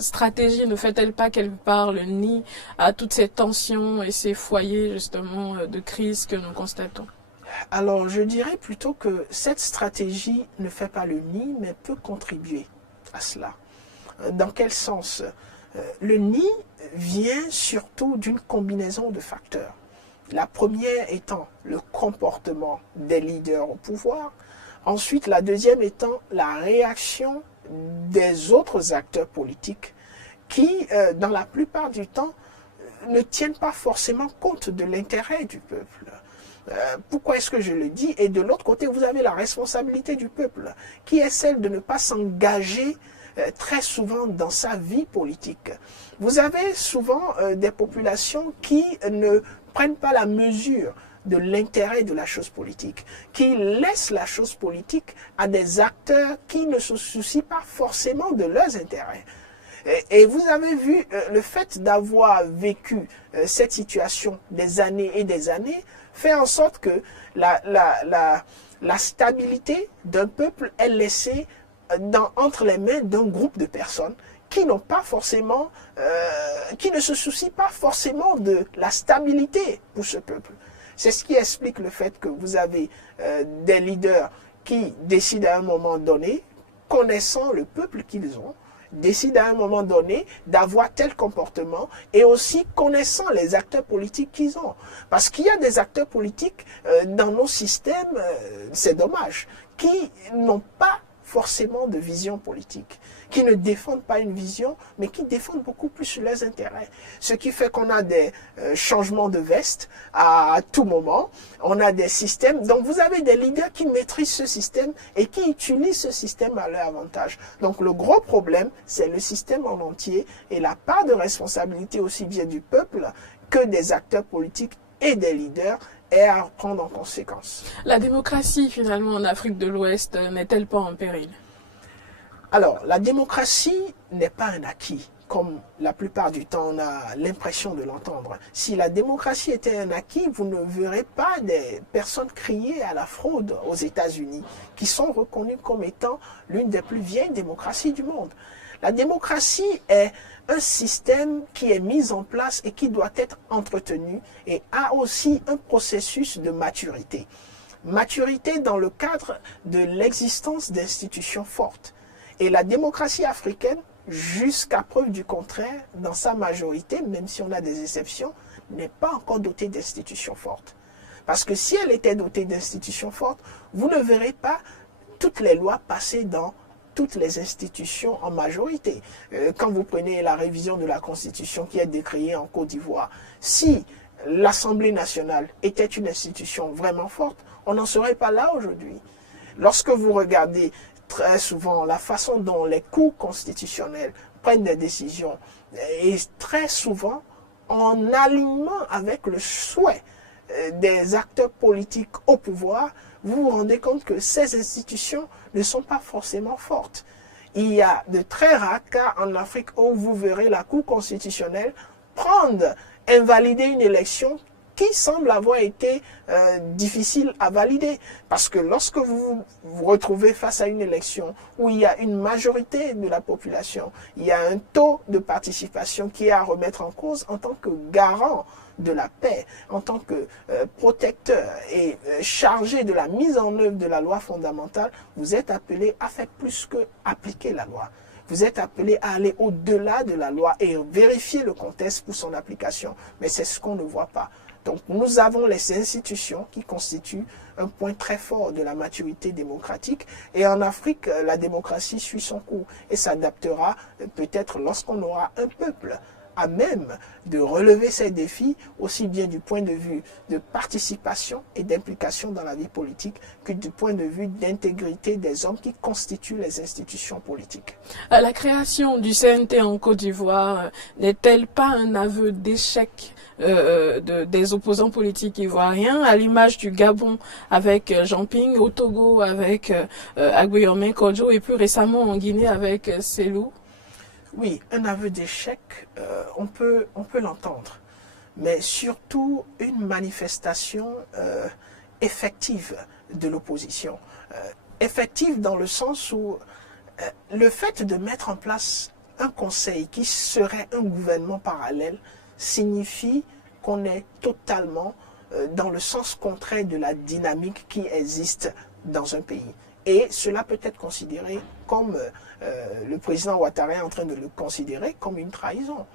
stratégie ne fait-elle pas qu'elle parle ni à toutes ces tensions et ces foyers, justement, de crise que nous constatons? Alors, je dirais plutôt que cette stratégie ne fait pas le nid, mais peut contribuer à cela. Dans quel sens? Le nid vient surtout d'une combinaison de facteurs. La première étant le comportement des leaders au pouvoir. Ensuite, la deuxième étant la réaction des autres acteurs politiques qui, dans la plupart du temps, ne tiennent pas forcément compte de l'intérêt du peuple. Pourquoi est-ce que je le dis? Et de l'autre côté, vous avez la responsabilité du peuple, qui est celle de ne pas s'engager très souvent dans sa vie politique. Vous avez souvent des populations qui ne prennent pas la mesure de l'intérêt de la chose politique, qui laissent la chose politique à des acteurs qui ne se soucient pas forcément de leurs intérêts. Et vous avez vu le fait d'avoir vécu cette situation des années et des années, fait en sorte que la stabilité d'un peuple est laissée entre les mains d'un groupe de personnes qui n'ont pas forcément, qui ne se soucient pas forcément de la stabilité pour ce peuple. C'est ce qui explique le fait que vous avez des leaders qui décident à un moment donné, connaissant le peuple qu'ils ont, décident à un moment donné d'avoir tel comportement et aussi connaissant les acteurs politiques qu'ils ont. Parce qu'il y a des acteurs politiques dans nos systèmes, c'est dommage, qui n'ont pas forcément de vision politique, qui ne défendent pas une vision, mais qui défendent beaucoup plus leurs intérêts. Ce qui fait qu'on a des changements de veste à tout moment, on a des systèmes, donc vous avez des leaders qui maîtrisent ce système et qui utilisent ce système à leur avantage. Donc le gros problème, c'est le système en entier et la part de responsabilité aussi bien du peuple que des acteurs politiques et des leaders est à prendre en conséquence. La démocratie, finalement, en Afrique de l'Ouest, n'est-elle pas en péril? Alors, la démocratie n'est pas un acquis comme la plupart du temps on a l'impression de l'entendre. Si la démocratie était un acquis, vous ne verrez pas des personnes crier à la fraude aux États-Unis, qui sont reconnues comme étant l'une des plus vieilles démocraties du monde. La démocratie est un système qui est mis en place et qui doit être entretenu et a aussi un processus de maturité. Maturité dans le cadre de l'existence d'institutions fortes. Et la démocratie africaine, jusqu'à preuve du contraire, dans sa majorité, même si on a des exceptions, n'est pas encore dotée d'institutions fortes. Parce que si elle était dotée d'institutions fortes, vous ne verrez pas toutes les lois passer dans toutes les institutions en majorité. Quand vous prenez la révision de la Constitution qui est décriée en Côte d'Ivoire, si l'Assemblée nationale était une institution vraiment forte, on n'en serait pas là aujourd'hui. Lorsque vous regardez très souvent la façon dont les cours constitutionnels prennent des décisions, et très souvent en alignement avec le souhait des acteurs politiques au pouvoir, vous vous rendez compte que ces institutions ne sont pas forcément fortes. Il y a de très rares cas en Afrique où vous verrez la Cour constitutionnelle invalider une élection qui semble avoir été difficile à valider. Parce que lorsque vous vous retrouvez face à une élection où il y a une majorité de la population, il y a un taux de participation qui est à remettre en cause en tant que garant de la paix, en tant que protecteur et chargé de la mise en œuvre de la loi fondamentale, vous êtes appelé à faire plus que appliquer la loi. Vous êtes appelé à aller au-delà de la loi et vérifier le contexte pour son application. Mais c'est ce qu'on ne voit pas. Donc nous avons les institutions qui constituent un point très fort de la maturité démocratique. Et en Afrique, la démocratie suit son cours et s'adaptera peut-être lorsqu'on aura un peuple à même de relever ces défis, aussi bien du point de vue de participation et d'implication dans la vie politique que du point de vue d'intégrité des hommes qui constituent les institutions politiques. La création du CNT en Côte d'Ivoire n'est-elle pas un aveu d'échec des opposants politiques ivoiriens, à l'image du Gabon avec Jean Ping, au Togo avec Aguiyomi Kodjo et plus récemment en Guinée avec Selou? Oui, un aveu d'échec, on peut l'entendre, mais surtout une manifestation effective de l'opposition. Effective dans le sens où le fait de mettre en place un conseil qui serait un gouvernement parallèle signifie qu'on est totalement dans le sens contraire de la dynamique qui existe dans un pays. Et cela peut être considéré comme, le président Ouattara est en train de le considérer comme une trahison,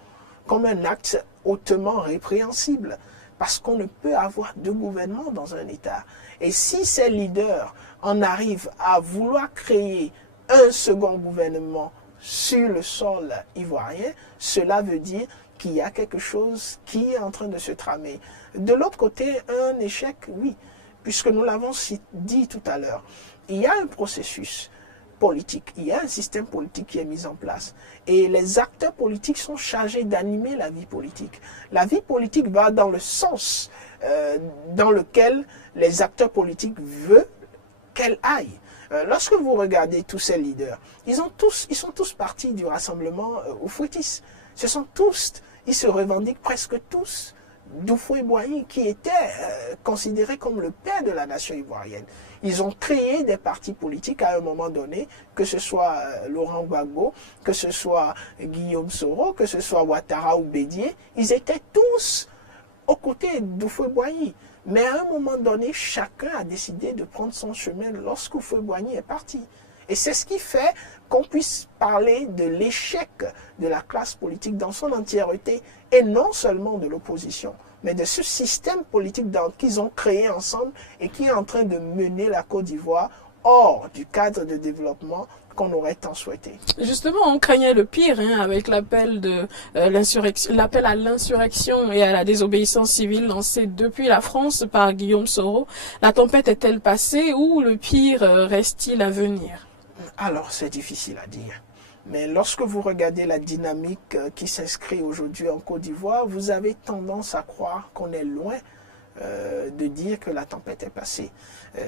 comme un acte hautement répréhensible, parce qu'on ne peut avoir deux gouvernements dans un État. Et si ces leaders en arrivent à vouloir créer un second gouvernement sur le sol ivoirien, cela veut dire qu'il y a quelque chose qui est en train de se tramer. De l'autre côté, un échec, oui, puisque nous l'avons dit tout à l'heure. Il y a un processus politique, il y a un système politique qui est mis en place. Et les acteurs politiques sont chargés d'animer la vie politique. La vie politique va dans le sens dans lequel les acteurs politiques veulent qu'elle aille. Lorsque vous regardez tous ces leaders, ils sont tous partis du rassemblement Oufouétis. Ce sont tous, ils se revendiquent presque tous d'Houphouët-Boigny, qui était considéré comme le père de la nation ivoirienne. Ils ont créé des partis politiques à un moment donné, que ce soit Laurent Gbagbo, que ce soit Guillaume Soro, que ce soit Ouattara ou Bédié. Ils étaient tous aux côtés d'Houphouët-Boigny. Mais à un moment donné, chacun a décidé de prendre son chemin lorsqu'Houphouët-Boigny est parti. Et c'est ce qui fait qu'on puisse parler de l'échec de la classe politique dans son entièreté, et non seulement de l'opposition, mais de ce système politique qu'ils ont créé ensemble et qui est en train de mener la Côte d'Ivoire hors du cadre de développement qu'on aurait tant souhaité. Justement, on craignait le pire avec l'appel à l'insurrection et à la désobéissance civile lancé depuis la France par Guillaume Soro. La tempête est-elle passée ou le pire reste-t-il à venir? Alors, c'est difficile à dire. Mais lorsque vous regardez la dynamique qui s'inscrit aujourd'hui en Côte d'Ivoire, vous avez tendance à croire qu'on est loin de dire que la tempête est passée.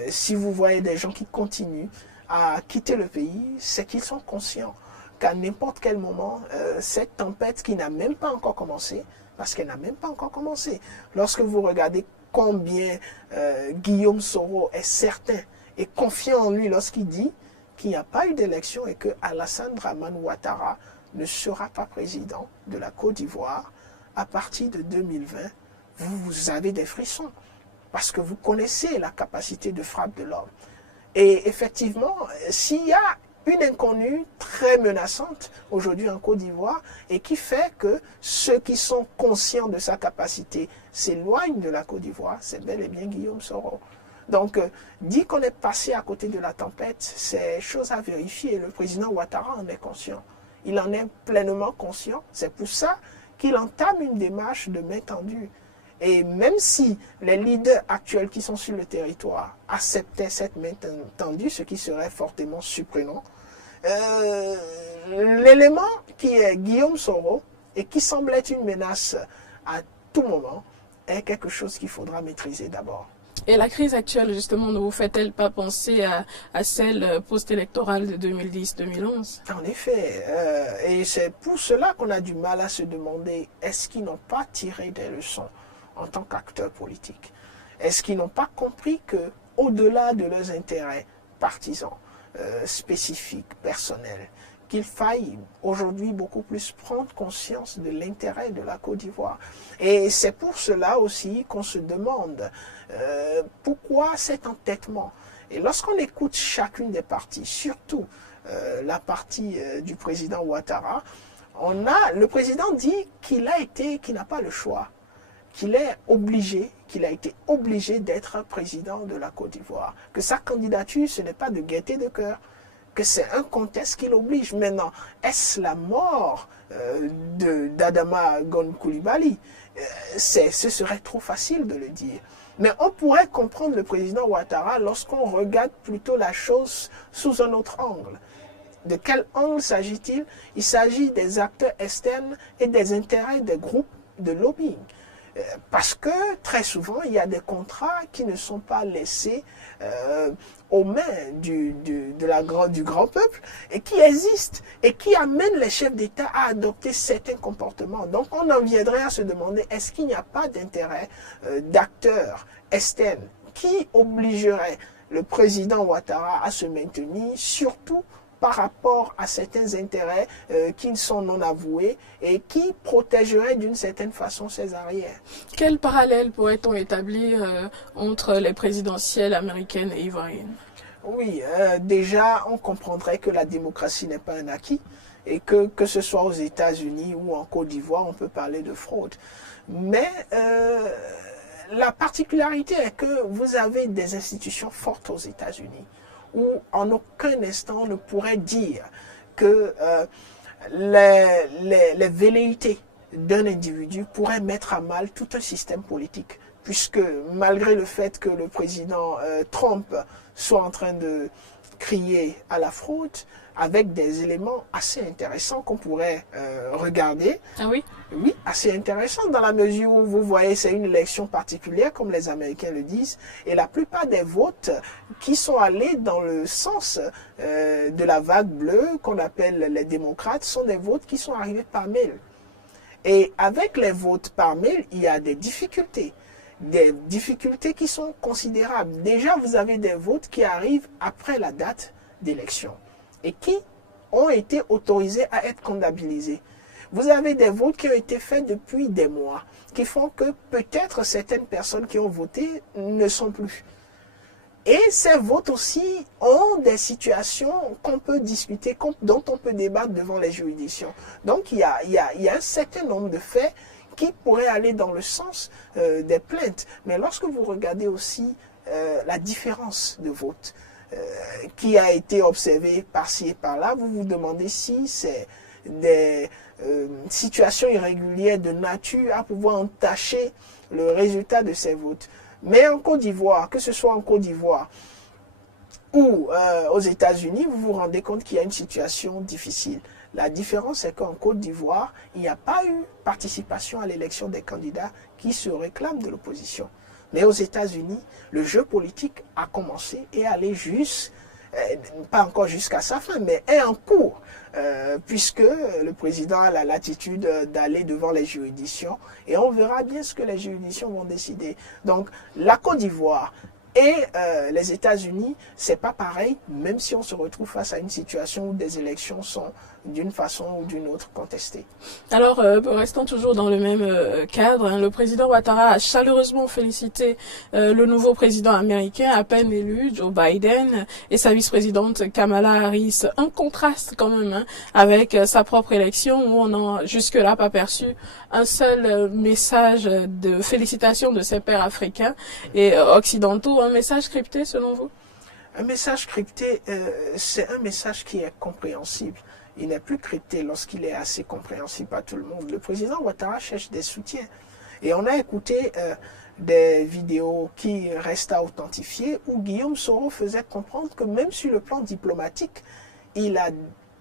Si vous voyez des gens qui continuent à quitter le pays, c'est qu'ils sont conscients qu'à n'importe quel moment, cette tempête qui n'a même pas encore commencé, parce qu'elle n'a même pas encore commencé, lorsque vous regardez combien Guillaume Soro est certain et confiant en lui lorsqu'il dit qu'il n'y a pas eu d'élection et que Alassane Dramane Ouattara ne sera pas président de la Côte d'Ivoire à partir de 2020, vous avez des frissons parce que vous connaissez la capacité de frappe de l'homme. Et effectivement, s'il y a une inconnue très menaçante aujourd'hui en Côte d'Ivoire et qui fait que ceux qui sont conscients de sa capacité s'éloignent de la Côte d'Ivoire, c'est bel et bien Guillaume Soro. Donc, dit qu'on est passé à côté de la tempête, c'est chose à vérifier. Le président Ouattara en est conscient. Il en est pleinement conscient. C'est pour ça qu'il entame une démarche de main tendue. Et même si les leaders actuels qui sont sur le territoire acceptaient cette main tendue, ce qui serait fortement surprenant, l'élément qui est Guillaume Soro et qui semble être une menace à tout moment est quelque chose qu'il faudra maîtriser d'abord. Et la crise actuelle, justement, ne vous fait-elle pas penser à celle post-électorale de 2010-2011? En effet, et c'est pour cela qu'on a du mal à se demander, est-ce qu'ils n'ont pas tiré des leçons en tant qu'acteurs politiques? Est-ce qu'ils n'ont pas compris que, au-delà de leurs intérêts partisans, spécifiques, personnels, qu'il faille aujourd'hui beaucoup plus prendre conscience de l'intérêt de la Côte d'Ivoire. Et c'est pour cela aussi qu'on se demande pourquoi cet entêtement. Et lorsqu'on écoute chacune des parties, surtout la partie du président Ouattara, le président dit qu'il n'a pas le choix, qu'il a été obligé d'être président de la Côte d'Ivoire, que sa candidature, ce n'est pas de gaieté de cœur, que c'est un contexte qui l'oblige. Maintenant, est-ce la mort d'Adama Gon Coulibaly? Ce serait trop facile de le dire. Mais on pourrait comprendre le président Ouattara lorsqu'on regarde plutôt la chose sous un autre angle. De quel angle s'agit-il? Il s'agit des acteurs externes et des intérêts des groupes de lobbying. Parce que très souvent, il y a des contrats qui ne sont pas laissés aux mains du grand peuple et qui existent et qui amènent les chefs d'État à adopter certains comportements. Donc on en viendrait à se demander, est-ce qu'il n'y a pas d'intérêt d'acteurs externes qui obligerait le président Ouattara à se maintenir, surtout par rapport à certains intérêts qui sont non avoués et qui protégeraient d'une certaine façon ses arrières. Quel parallèle pourrait-on établir entre les présidentielles américaines et ivoiriennes? Oui, déjà, on comprendrait que la démocratie n'est pas un acquis et que ce soit aux États-Unis ou en Côte d'Ivoire, on peut parler de fraude. Mais la particularité est que vous avez des institutions fortes aux États-Unis où en aucun instant on ne pourrait dire que les velléités d'un individu pourraient mettre à mal tout un système politique. Puisque malgré le fait que le président Trump soit en train de crier à la fraude, avec des éléments assez intéressants qu'on pourrait regarder. Ah oui? Oui, assez intéressants dans la mesure où vous voyez c'est une élection particulière comme les Américains le disent et la plupart des votes qui sont allés dans le sens de la vague bleue qu'on appelle les démocrates sont des votes qui sont arrivés par mail. Et avec les votes par mail, il y a des difficultés qui sont considérables. Déjà, vous avez des votes qui arrivent après la date d'élection et qui ont été autorisés à être comptabilisés. Vous avez des votes qui ont été faits depuis des mois, qui font que peut-être certaines personnes qui ont voté ne sont plus. Et ces votes aussi ont des situations qu'on peut discuter, dont on peut débattre devant les juridictions. Donc il y a un certain nombre de faits qui pourraient aller dans le sens des plaintes. Mais lorsque vous regardez aussi la différence de vote, qui a été observé par-ci et par-là, vous vous demandez si c'est des situations irrégulières de nature à pouvoir entacher le résultat de ces votes. Mais en Côte d'Ivoire, que ce soit en Côte d'Ivoire ou aux États-Unis, vous vous rendez compte qu'il y a une situation difficile. La différence, c'est qu'en Côte d'Ivoire, il n'y a pas eu participation à l'élection des candidats qui se réclament de l'opposition. Mais aux États-Unis, le jeu politique a commencé et allait jusqu'à pas encore jusqu'à sa fin, mais est en cours, puisque le président a la latitude d'aller devant les juridictions et on verra bien ce que les juridictions vont décider. Donc la Côte d'Ivoire et les États-Unis, c'est pas pareil, même si on se retrouve face à une situation où des élections sont d'une façon ou d'une autre contestées. Alors, restons toujours dans le même cadre. Hein. Le président Ouattara a chaleureusement félicité le nouveau président américain à peine élu, Joe Biden, et sa vice-présidente Kamala Harris. Un contraste quand même hein, avec sa propre élection où on n'a jusque-là pas perçu un seul message de félicitations de ses pairs africains et occidentaux. Un message crypté selon vous? Un message crypté, c'est un message qui est compréhensible. Il n'est plus crypté lorsqu'il est assez compréhensible par tout le monde. Le président Ouattara cherche des soutiens. Et on a écouté des vidéos qui restent à authentifier où Guillaume Soro faisait comprendre que même sur le plan diplomatique, il a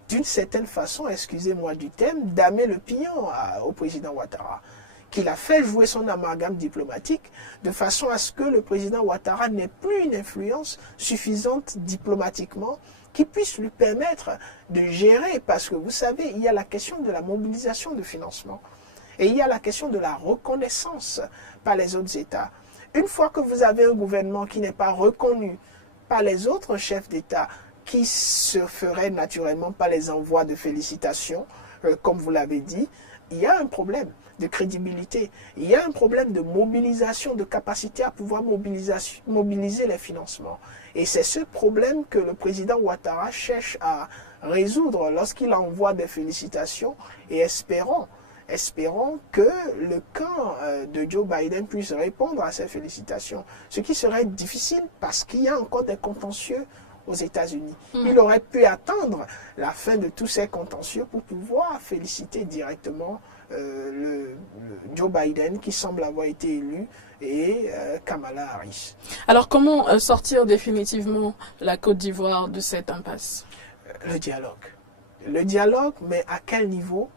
d'une certaine façon, excusez-moi du terme, damé le pignon au président Ouattara. Qu'il a fait jouer son amalgame diplomatique de façon à ce que le président Ouattara n'ait plus une influence suffisante diplomatiquement qui puisse lui permettre de gérer, parce que vous savez, il y a la question de la mobilisation de financement et il y a la question de la reconnaissance par les autres États. Une fois que vous avez un gouvernement qui n'est pas reconnu par les autres chefs d'État, qui se ferait naturellement par les envois de félicitations, comme vous l'avez dit, il y a un problème de crédibilité, il y a un problème de mobilisation, de capacité à pouvoir mobiliser les financements. Et c'est ce problème que le président Ouattara cherche à résoudre lorsqu'il envoie des félicitations et espérons que le camp de Joe Biden puisse répondre à ces félicitations. Ce qui serait difficile parce qu'il y a encore des contentieux aux États-Unis. Il aurait pu attendre la fin de tous ces contentieux pour pouvoir féliciter directement le Joe Biden qui semble avoir été élu et Kamala Harris. Alors comment sortir définitivement la Côte d'Ivoire de cette impasse? Le dialogue. Le dialogue, mais à quel niveau?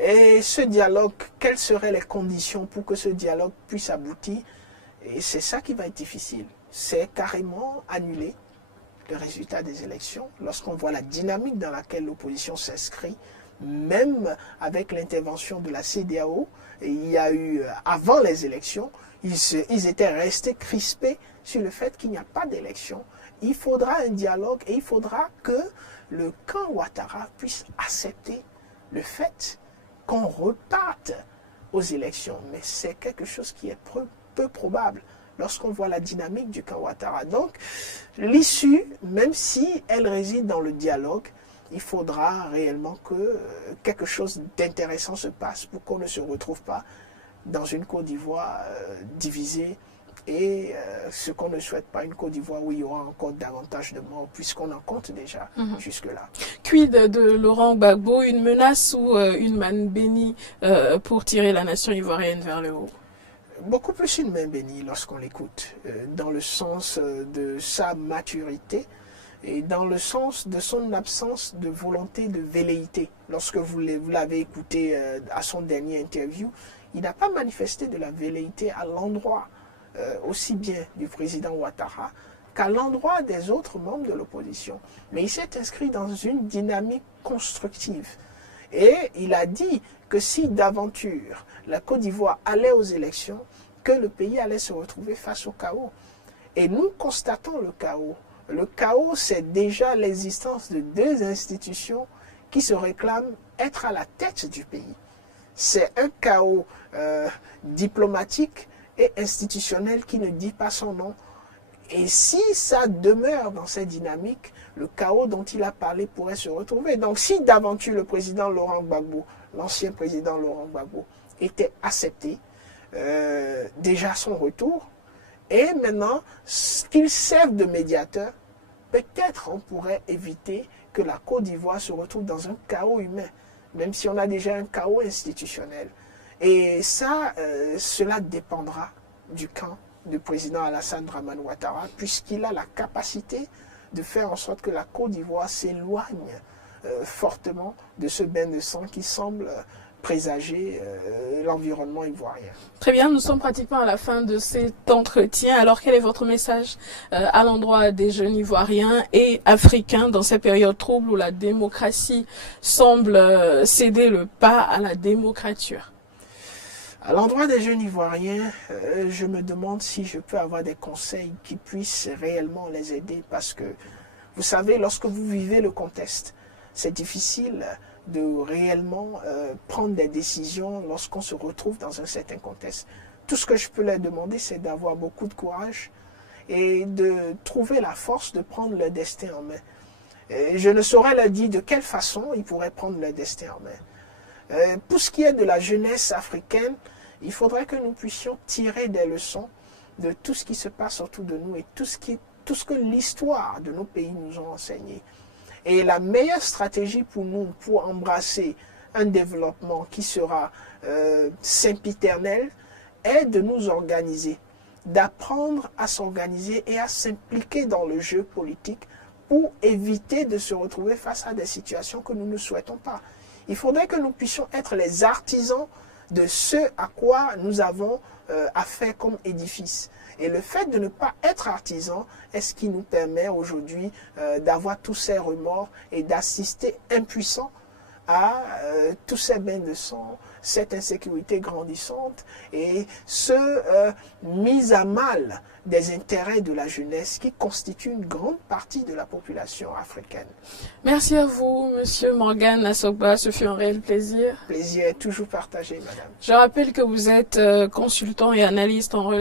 Et ce dialogue, quelles seraient les conditions pour que ce dialogue puisse aboutir? Et c'est ça qui va être difficile. C'est carrément annuler le résultat des élections lorsqu'on voit la dynamique dans laquelle l'opposition s'inscrit. Même avec l'intervention de la CEDEAO, il y a eu, avant les élections, ils étaient restés crispés sur le fait qu'il n'y a pas d'élection. Il faudra un dialogue et il faudra que le camp Ouattara puisse accepter le fait qu'on reparte aux élections. Mais c'est quelque chose qui est peu probable lorsqu'on voit la dynamique du camp Ouattara. Donc, l'issue, même si elle réside dans le dialogue, il faudra réellement que quelque chose d'intéressant se passe pour qu'on ne se retrouve pas dans une Côte d'Ivoire divisée et ce qu'on ne souhaite pas, une Côte d'Ivoire où il y aura encore davantage de morts puisqu'on en compte déjà jusque-là. Quid de Laurent Gbagbo, une menace ou une main bénie pour tirer la nation ivoirienne vers le haut? Beaucoup plus une main bénie lorsqu'on l'écoute, dans le sens de sa maturité, et dans le sens de son absence de volonté de velléité. Lorsque vous l'avez écouté à son dernier interview, il n'a pas manifesté de la velléité à l'endroit aussi bien du président Ouattara qu'à l'endroit des autres membres de l'opposition. Mais il s'est inscrit dans une dynamique constructive. Et il a dit que si d'aventure la Côte d'Ivoire allait aux élections, que le pays allait se retrouver face au chaos. Et nous constatons le chaos. Le chaos, c'est déjà l'existence de deux institutions qui se réclament être à la tête du pays. C'est un chaos diplomatique et institutionnel qui ne dit pas son nom. Et si ça demeure dans cette dynamique, le chaos dont il a parlé pourrait se retrouver. Donc si d'aventure le président Laurent Gbagbo, l'ancien président Laurent Gbagbo, était accepté, déjà son retour, et maintenant qu'il serve de médiateur, peut-être on pourrait éviter que la Côte d'Ivoire se retrouve dans un chaos humain, même si on a déjà un chaos institutionnel. Et ça, cela dépendra du camp du président Alassane Dramane Ouattara, puisqu'il a la capacité de faire en sorte que la Côte d'Ivoire s'éloigne fortement de ce bain de sang qui semble présager l'environnement ivoirien. Très bien, nous sommes pratiquement à la fin de cet entretien. Alors, quel est votre message à l'endroit des jeunes ivoiriens et africains dans ces périodes troubles où la démocratie semble céder le pas à la démocrature? À l'endroit des jeunes ivoiriens, je me demande si je peux avoir des conseils qui puissent réellement les aider, parce que, vous savez, lorsque vous vivez le contexte, c'est difficile de réellement prendre des décisions lorsqu'on se retrouve dans un certain contexte. Tout ce que je peux leur demander, c'est d'avoir beaucoup de courage et de trouver la force de prendre leur destin en main. Et je ne saurais leur dire de quelle façon ils pourraient prendre leur destin en main. Pour ce qui est de la jeunesse africaine, il faudrait que nous puissions tirer des leçons de tout ce qui se passe autour de nous et tout ce que l'histoire de nos pays nous ont enseigné. Et la meilleure stratégie pour nous, pour embrasser un développement qui sera sempiternel, est de nous organiser, d'apprendre à s'organiser et à s'impliquer dans le jeu politique pour éviter de se retrouver face à des situations que nous ne souhaitons pas. Il faudrait que nous puissions être les artisans de ce à quoi nous avons affaire comme édifice. Et le fait de ne pas être artisan est ce qui nous permet aujourd'hui d'avoir tous ces remords et d'assister impuissants à tous ces bains de sang, cette insécurité grandissante et mise à mal des intérêts de la jeunesse qui constitue une grande partie de la population africaine. Merci à vous, Monsieur Morgan Asogba, ce fut un réel plaisir. Plaisir est toujours partagé, madame. Je rappelle que vous êtes consultant et analyste en